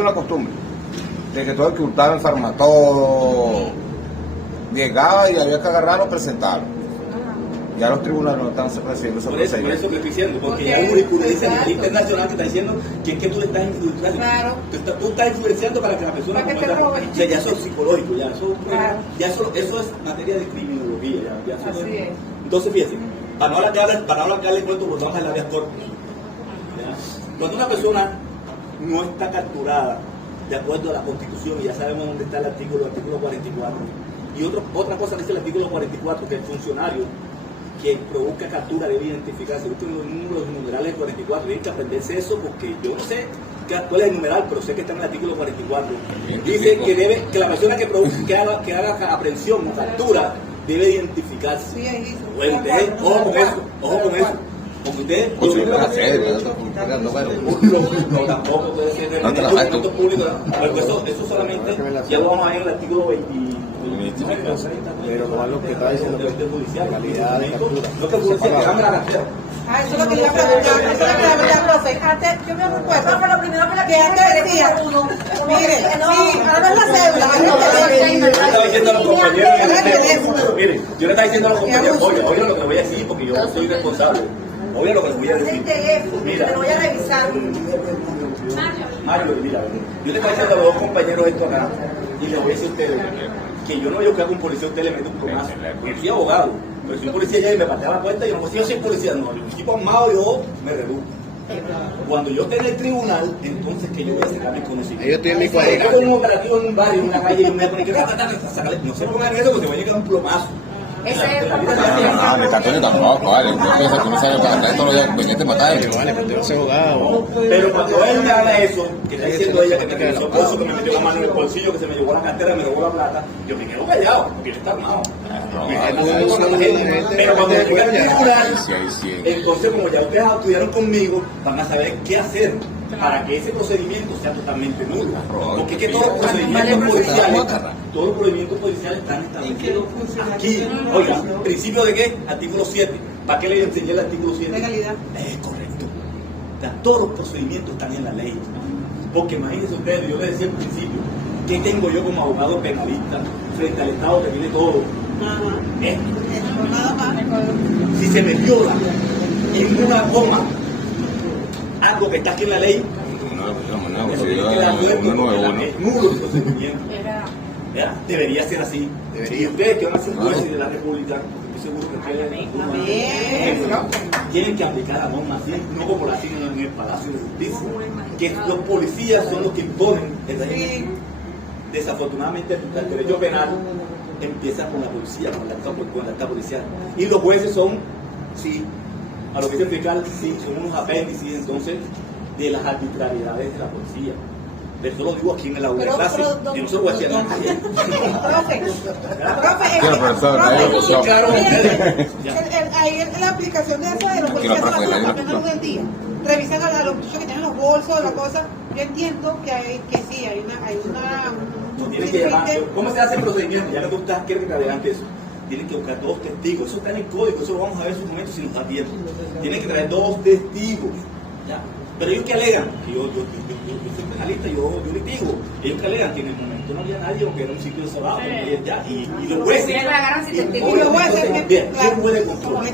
una costumbre de que todo el que hurtaba enferma, todo llegaba y había que agarrarlo, presentarlo. Ya los tribunales no están recibiendo esos por eso que procedimientos. estoy diciendo, porque ya hay jurisprudencia a nivel internacional que está diciendo que es que tú le estás influenciando. Claro. Tú estás influenciando para que la persona Para que te cometa. roben. O sea, ya eso es psicológico, ya eso, Claro. ya eso es materia de criminología. Ya eso Así es. Entonces, fíjense, para no alargarle el cuento, volvamos al habeas corpus. ¿Ya? Cuando una persona no está capturada de acuerdo a la Constitución, y ya sabemos dónde está el artículo 44, y otra cosa dice el artículo 44, que el funcionario que produzca captura debe identificarse. Busquen los números numerales del 44, tienen que aprenderse eso porque yo no sé cuál es el numeral, pero sé que está en el artículo 44. Dice que la persona que haga aprehensión o captura debe identificarse. Sí, ahí dice. Bueno, ustedes, ojo con eso. Porque ustedes, Pues sí, yo creo puede que ser, no, tampoco puede ser No te la sabes tú. público, pero eso solamente ya lo vamos a ver en el artículo 20. Pero como lo que está diciendo, del judicial. calidad de captura. No que el judicial te dame la cartera. Ah, eso es lo que le iba a preguntar, eso es lo que le iba a preguntar, profe. Antes, yo me recuerdo Fue lo primero que le que antes decía, mire, sí, ahora no es la cédula, Yo le estaba diciendo a los compañeros, mire, yo le estaba diciendo a los compañeros, abuso. oye lo que voy a decir porque yo soy responsable. Oye lo que les voy a decir. Mira, te lo voy a revisar. Mario, mira, yo le estaba diciendo a los dos compañeros esto acá y les voy a decir a ustedes que yo no veo que haga un policía, usted le mete un plomazo. Yo soy abogado, pero si un policía llega y me patea la puerta, yo no yo soy policía, no, yo estoy armado, yo me reduzco. Cuando yo esté en el tribunal, entonces que yo voy a sacar mis conocimientos. Yo estoy en mi Cuando cuadrilla. yo hago un operativo en un barrio, en una calle, y me pone que no se pongan eso porque se va a llegar un plomazo. Ese La es vida el se va a No, llegar. no, Católico tampoco, vale. Yo pienso que no sabe para esto lo ya veniste a matar. Vale, pero no se jugado. Pero cuando él me habla eso, que está diciendo ella que me revisó bolso, que me metió la mano en el bolsillo, que se me llevó la cartera, me robó la plata, yo me quedo callado, porque él está armado. Pero cuando llegue al tribunal, Sí, ahí sí. entonces como ya ustedes estudiaron conmigo, van a saber qué hacer para que ese procedimiento sea totalmente nulo. Porque es que todos los procedimientos policiales están establecidos aquí. Oiga, ¿principio de qué? Artículo 7. ¿Para qué le enseñé el artículo 7? legalidad. Es correcto. O sea, todos los procedimientos están en la ley. Porque imagínense ustedes, yo les decía al principio, ¿qué tengo yo como abogado penalista frente al Estado que tiene todo? Esto. Nada más. Si se me viola en una coma algo que está aquí en la ley, eso tiene que dar muerto porque es nulo el procedimiento. ¿Verdad? Debería ser así. Y ustedes que van a ser jueces de la República, estoy seguro que tienen que aplicar la norma así, no como la siguen en el Palacio de Justicia, que los policías son los que imponen el régimen. Desafortunadamente el derecho penal empieza con la policía, con la acta policial. Y los jueces son, sí, a lo que dice el fiscal, sí, son unos apéndices entonces de las arbitrariedades de la policía. Pero eso lo digo aquí en el aula de clase. Yo no se lo voy a decir a nadie. Profe, Quiero, profesor, Yo claro, ahí en la aplicación de eso de los policías profe, son la las primeros del día. Revisan a los muchachos que tienen los bolsos, la cosa. Yo entiendo que sí, hay una no tienen que llamar. ¿Cómo se hace el procedimiento? Ya que tú quieres que te adelante eso. Tienen que buscar 2 testigos. Eso está en el código, eso lo vamos a ver en su momento si nos da tiempo. Tienen que traer 2 testigos. ¿Ya? Pero ellos que alegan, que yo soy penalista, yo litigo. Ellos que alegan que en el momento no había nadie, aunque era un sitio cerrado, y los jueces. ¿Quién juez de control?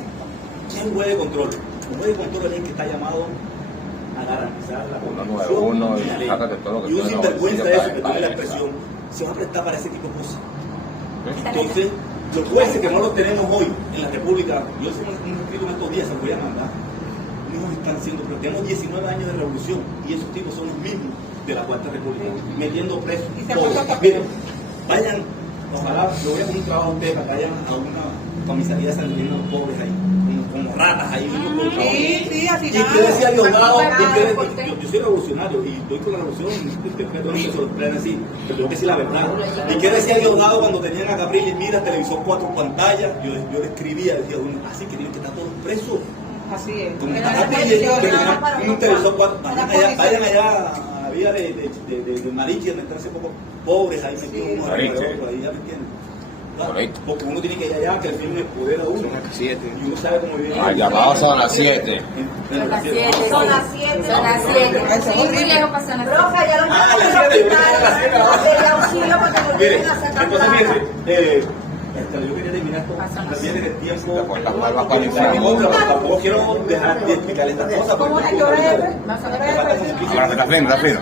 ¿Quién juez de control? El juez de control es el que está llamado a garantizar la constitución y la ley. Y un sinvergüenza de eso, que tiene la expresión, se va a prestar para ese tipo de cosas. Entonces, los jueces que no los tenemos hoy en la República, yo hice un escrito en estos días, se los voy a mandar, no están siendo, pero tenemos 19 años de revolución y esos tipos son los mismos de la Cuarta República, metiendo presos. Miren, vayan, ojalá, yo voy a hacer un trabajo a ustedes para que vayan a una comisaría de San Luis, los pobres ahí, como ratas ahí. Sí, así ¿Y qué decía Diosdado? Yo soy revolucionario y estoy con la revolución, no se sorprende así, pero tengo que decir la verdad. ¿Y qué decía Diosdado cuando tenían a Gabriel y mira, televisor 4 pantallas? Yo le escribía, decía, bueno, así que tienen que estar todos presos. Así es. Como un televisor 4, vayan allá a vía de Marichi, donde están hace poco pobres ahí metidos unos alrededor, por ahí, ya me entienden. Correcto. Porque uno tiene que ir allá, que el film empodera a uno. Y uno sabe cómo vivir. Al llamado son las 7. Son las 7. Son las 7. Son las 7. Sí, muy lejos pasan las 7. Profe, ya lo Ah, a las 7, yo creo que a las 7 la de auxilio porque nos Mire, vienen a sacar entonces la- fíjense, yo quería terminar esto, también en el tiempo. Tampoco quiero dejar de explicar estas cosas. ¿Cómo es que hora es? Más o menos. Rápido.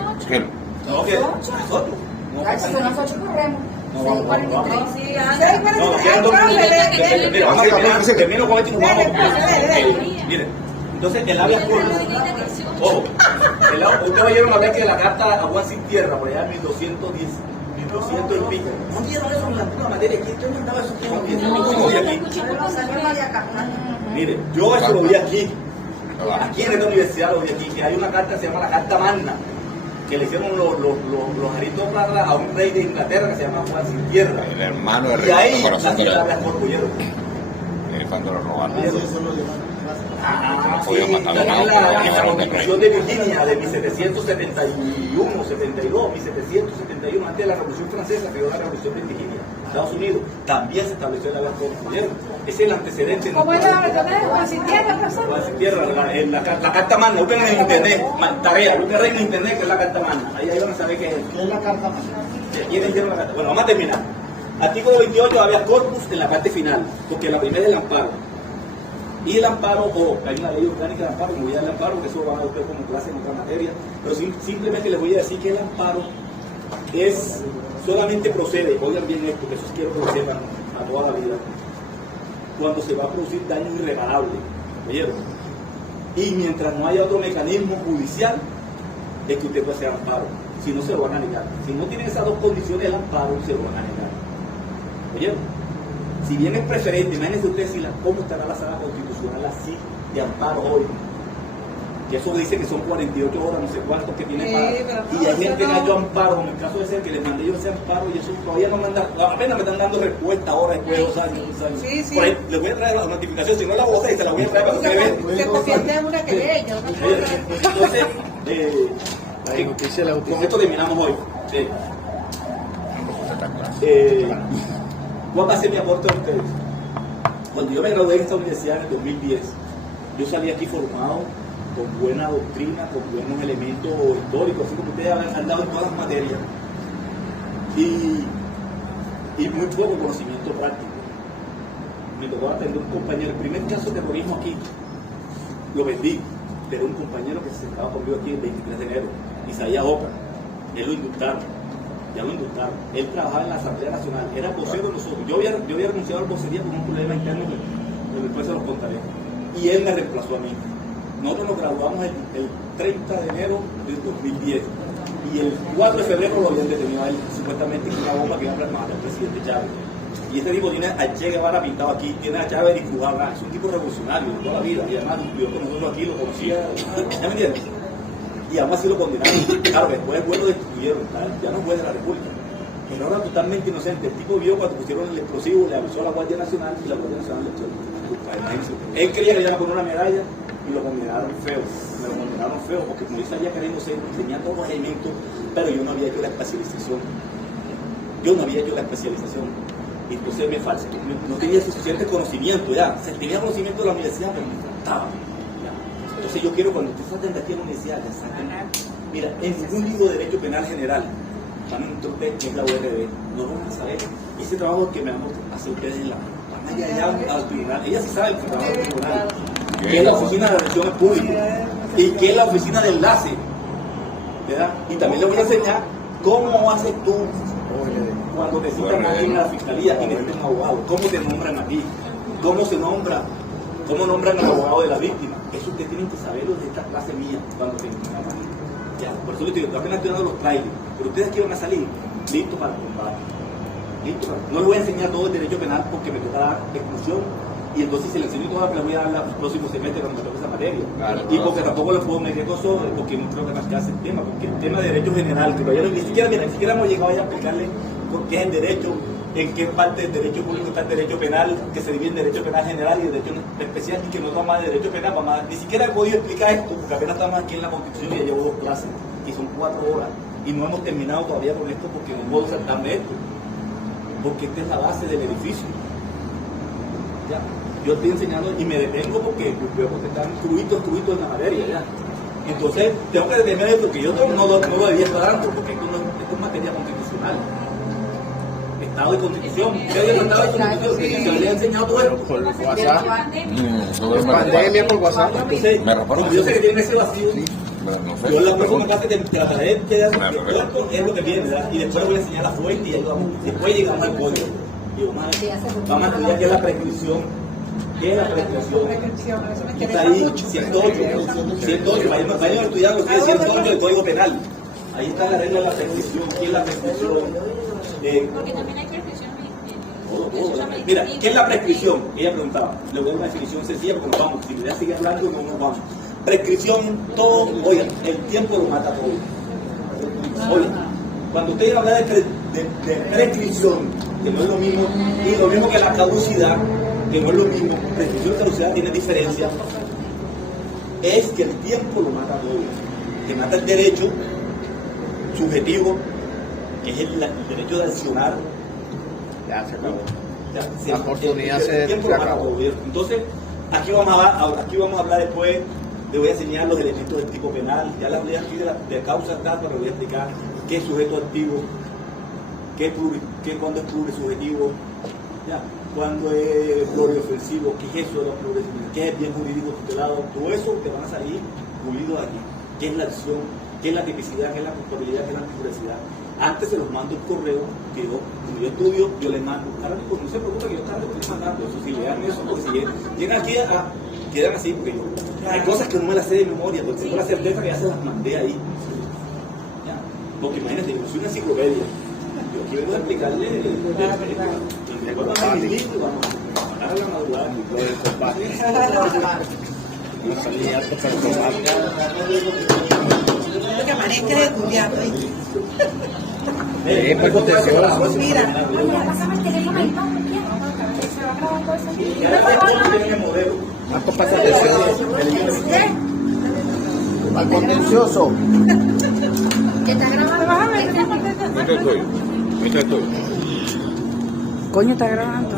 No, que nosotros. Son las 8 corremos. No, vamos. 6:43. Sí, Sí, anda. pero No, ay, profe, mira, vamos a terminar, termino con esto y nos vamos. Dale. Miren, entonces el habeas corpus, ojo, usted oyeron hablar que la carta Agua sin Tierra, por allá en 1210, 1200 y pico. ¿No vieron eso en la antigua materia? ¿Quién mandaba esos temas? Yo lo vi aquí. Salió María Castán. Mire, yo eso lo vi aquí. Aquí en esta universidad lo vi aquí, que hay una carta que se llama la Carta Magna, que le hicieron los aristócratas a un rey de Inglaterra que se llama Juan sin Tierra. El hermano de Y Rey ahí Corazón de nació el la habeas corpus. cuando lo robaron. Ah, Podían matarlo más, pero la liberaron del Constitución rey. de Virginia de 1771, 72, 1771, antes de la Revolución Francesa, que dio la Revolución de Virginia, Estados Unidos, también se estableció el habeas corpus. Es el antecedente. ¿Cómo es la verdad? Juan sin Tierra, profesor. Juan sin Tierra, la Carta Magna, busquen en internet, tarea, busquen en internet que es la Carta Magna, ahí van a saber qué es. ¿Qué es la carta magna? ¿Quiénes hicieron la carta? Bueno, vamos a terminar. Artículo 28, habeas corpus en la parte final, porque la primera es el amparo. Y el amparo, hay una ley orgánica de amparo, me voy a dar el amparo, que eso lo van a ver como clase en otra materia, pero simplemente les voy a decir que el amparo es, solamente procede, oigan bien esto, que eso quiero que lo sepan a toda la vida, cuando se va a producir daño irreparable, ¿oyeron? Y mientras no haya otro mecanismo judicial, es que usted puede hacer amparo, si no se lo van a negar. Si no tienen esas dos condiciones, el amparo se lo van a negar. ¿Oyeron? Si bien es preferente, imagínense ustedes cómo estará la sala constitucional así de amparo hoy. Que eso dice que son 48 horas, no sé cuántos que tiene para. Y hay gente que ha hecho amparo, en el caso de ser que les mandé yo ese amparo y eso todavía no me han dado, apenas me están dando respuesta ahora después de 2 años. 2 años. Sí, sí. Por ahí, les voy a traer la notificación, si no la voté y se la voy a traer para que ustedes vean. Se convierte en una querella. Entonces, con esto terminamos hoy. ¿Cuál va a ser mi aporte a ustedes? Cuando yo me gradué en esta universidad en el 2010, yo salí aquí formado con buena doctrina, con buenos elementos históricos, así como ustedes han dado en todas las materias, y muy poco conocimiento práctico. Me tocó atender un compañero, el primer caso de terrorismo aquí, lo vendí, pero un compañero que se sentaba conmigo aquí el 23 de enero, Isaías Oca, él lo indultaron. Ya lo indultaron. Él trabajaba en la Asamblea Nacional, era vocero de nosotros. Yo había renunciado a la vocería por un problema interno que después se los contaré. Y él me reemplazó a mí. Nosotros nos graduamos el 30 de enero del 2010. Y el 4 de febrero lo habían detenido a él, supuestamente con una bomba que iba a matar al presidente Chávez. Y este tipo tiene a Che Guevara pintado aquí, tiene a Chávez dibujado, es un tipo revolucionario de toda la vida. Y además vivió con nosotros aquí, lo conocía. ¿Ya me entiendes? Y aún así lo condenaron. Claro, después el vuelo lo destruyeron, ya no fue de la República. Pero ahora totalmente inocente. El tipo vio cuando pusieron el explosivo, le avisó a la Guardia Nacional y la Guardia Nacional le echó la culpa. Él creía que le iban a poner una medalla y lo condenaron feo. Me lo condenaron feo porque como yo salía queriendo ser, tenía todos los elementos, pero yo no había hecho la especialización. Y entonces me falta, no tenía suficiente conocimiento ya. O sea, tenía conocimiento de la universidad, pero me faltaba. Entonces yo quiero cuando ustedes salgan de aquí a la universidad, ya saquen. Mira, en ningún libro de Derecho Penal General van a entender que es la URB, no lo van a saber. Ese trabajo que me vamos a hacer ustedes en la van allá al tribunal, ella sí sabe el trabajo del tribunal, que es la oficina de relaciones públicas y que es la oficina de enlace, ¿verdad? Y también les voy a enseñar cómo haces tú cuando te citan a alguien a la fiscalía y necesitas un abogado, cómo te nombran aquí, cómo nombran al abogado de la víctima. Eso ustedes tienen que saberlo de esta clase mía cuando tengan ya, por eso les digo, apenas estoy dando los trailers, pero ustedes aquí van a salir listos para el combate. No les voy a enseñar todo el derecho penal porque me toca dar exclusión y entonces si les enseño todo les voy a dar los próximos semestres cuando me toque esa materia. Claro, y porque tampoco les puedo meter cosas porque no creo que más hace el tema, porque el tema de derecho general, que todavía ni siquiera hemos llegado a explicarle por qué es el derecho, en qué parte del derecho público está el derecho penal, que se divide en derecho penal general y el derecho especial, y que no toma de derecho penal, ni siquiera he podido explicar esto, porque apenas estamos aquí en la Constitución y ya llevo 2 clases, y son 4 horas, y no hemos terminado todavía con esto porque no puedo saltarme esto. porque esta es la base del edificio. Ya. Yo estoy enseñando y me detengo porque veo que están cruditos en la materia. Ya. Entonces, tengo que detenerme porque yo no lo debía estar dando, porque esto es materia constitucional. Estado y Constitución. ¿Qué había Estado y Constitución? Se había enseñado todo esto. Por WhatsApp. Pandemia por WhatsApp. Entonces, como yo sé que tiene ese vacío, yo la próxima clase te trataré de dar esto es lo que viene, ¿verdad? Y después voy a enseñar la fuente y ahí vamos. Después llegamos al código. Y vamos a estudiar qué es la prescripción. ¿Qué es la prescripción? Y está ahí 108. Vayan a estudiar lo que es 108 del Código Penal. Ahí está la regla de la prescripción. ¿Qué es la prescripción? Porque también hay prescripción Todo. Mira, ¿qué es la prescripción? Ella preguntaba. Le voy a dar una definición sencilla porque nos vamos. Si quería seguir hablando, no nos vamos. Prescripción, todo, oigan, el tiempo lo mata todo. Oigan, cuando usted habla de prescripción, que no es lo mismo, y lo mismo que la caducidad, que no es lo mismo, prescripción y caducidad tienen diferencia, es que el tiempo lo mata todo. Que mata el derecho subjetivo, que es el derecho de accionar. Ya se acabó. Ya, La oportunidad se tiempo lo mata acabó. todo. Entonces, aquí vamos a hablar después. Le voy a enseñar los elementos del tipo penal. Ya les hablé aquí de causa tal, pero le voy a explicar qué es sujeto activo, cuándo es plurisubjetivo, ya, cuándo es pluriofensivo, qué es eso de los pluriofensivos, qué es el bien jurídico tutelado. Todo eso te van a salir pulido aquí. ¿Qué es la acción? ¿Qué es la tipicidad? ¿Qué es la culpabilidad? ¿Qué es la pluralidad? Antes se los mando un correo que como yo estudio, yo les mando. Ahora no se preocupen que yo tarde porque estoy mandando eso. Si lean eso, porque si llegan aquí quedan así, porque hay cosas que no me las sé de memoria, porque tengo la certeza que ya se las mandé ahí. Ya. Porque imagínense, yo soy una enciclopedia. Yo quiero explicarle recuerdan mi libro, vamos a pagar la madrugada. Lo del combate. No salía alto para el combate. Porque amanezca estudiando. Pues contencioso. Mira. Pásame el teléfono ahí, no, se va a grabar todo eso. Marco para contencioso. Al contencioso. ¿Qué está grabando? Ahí estoy. Coño, está grabando.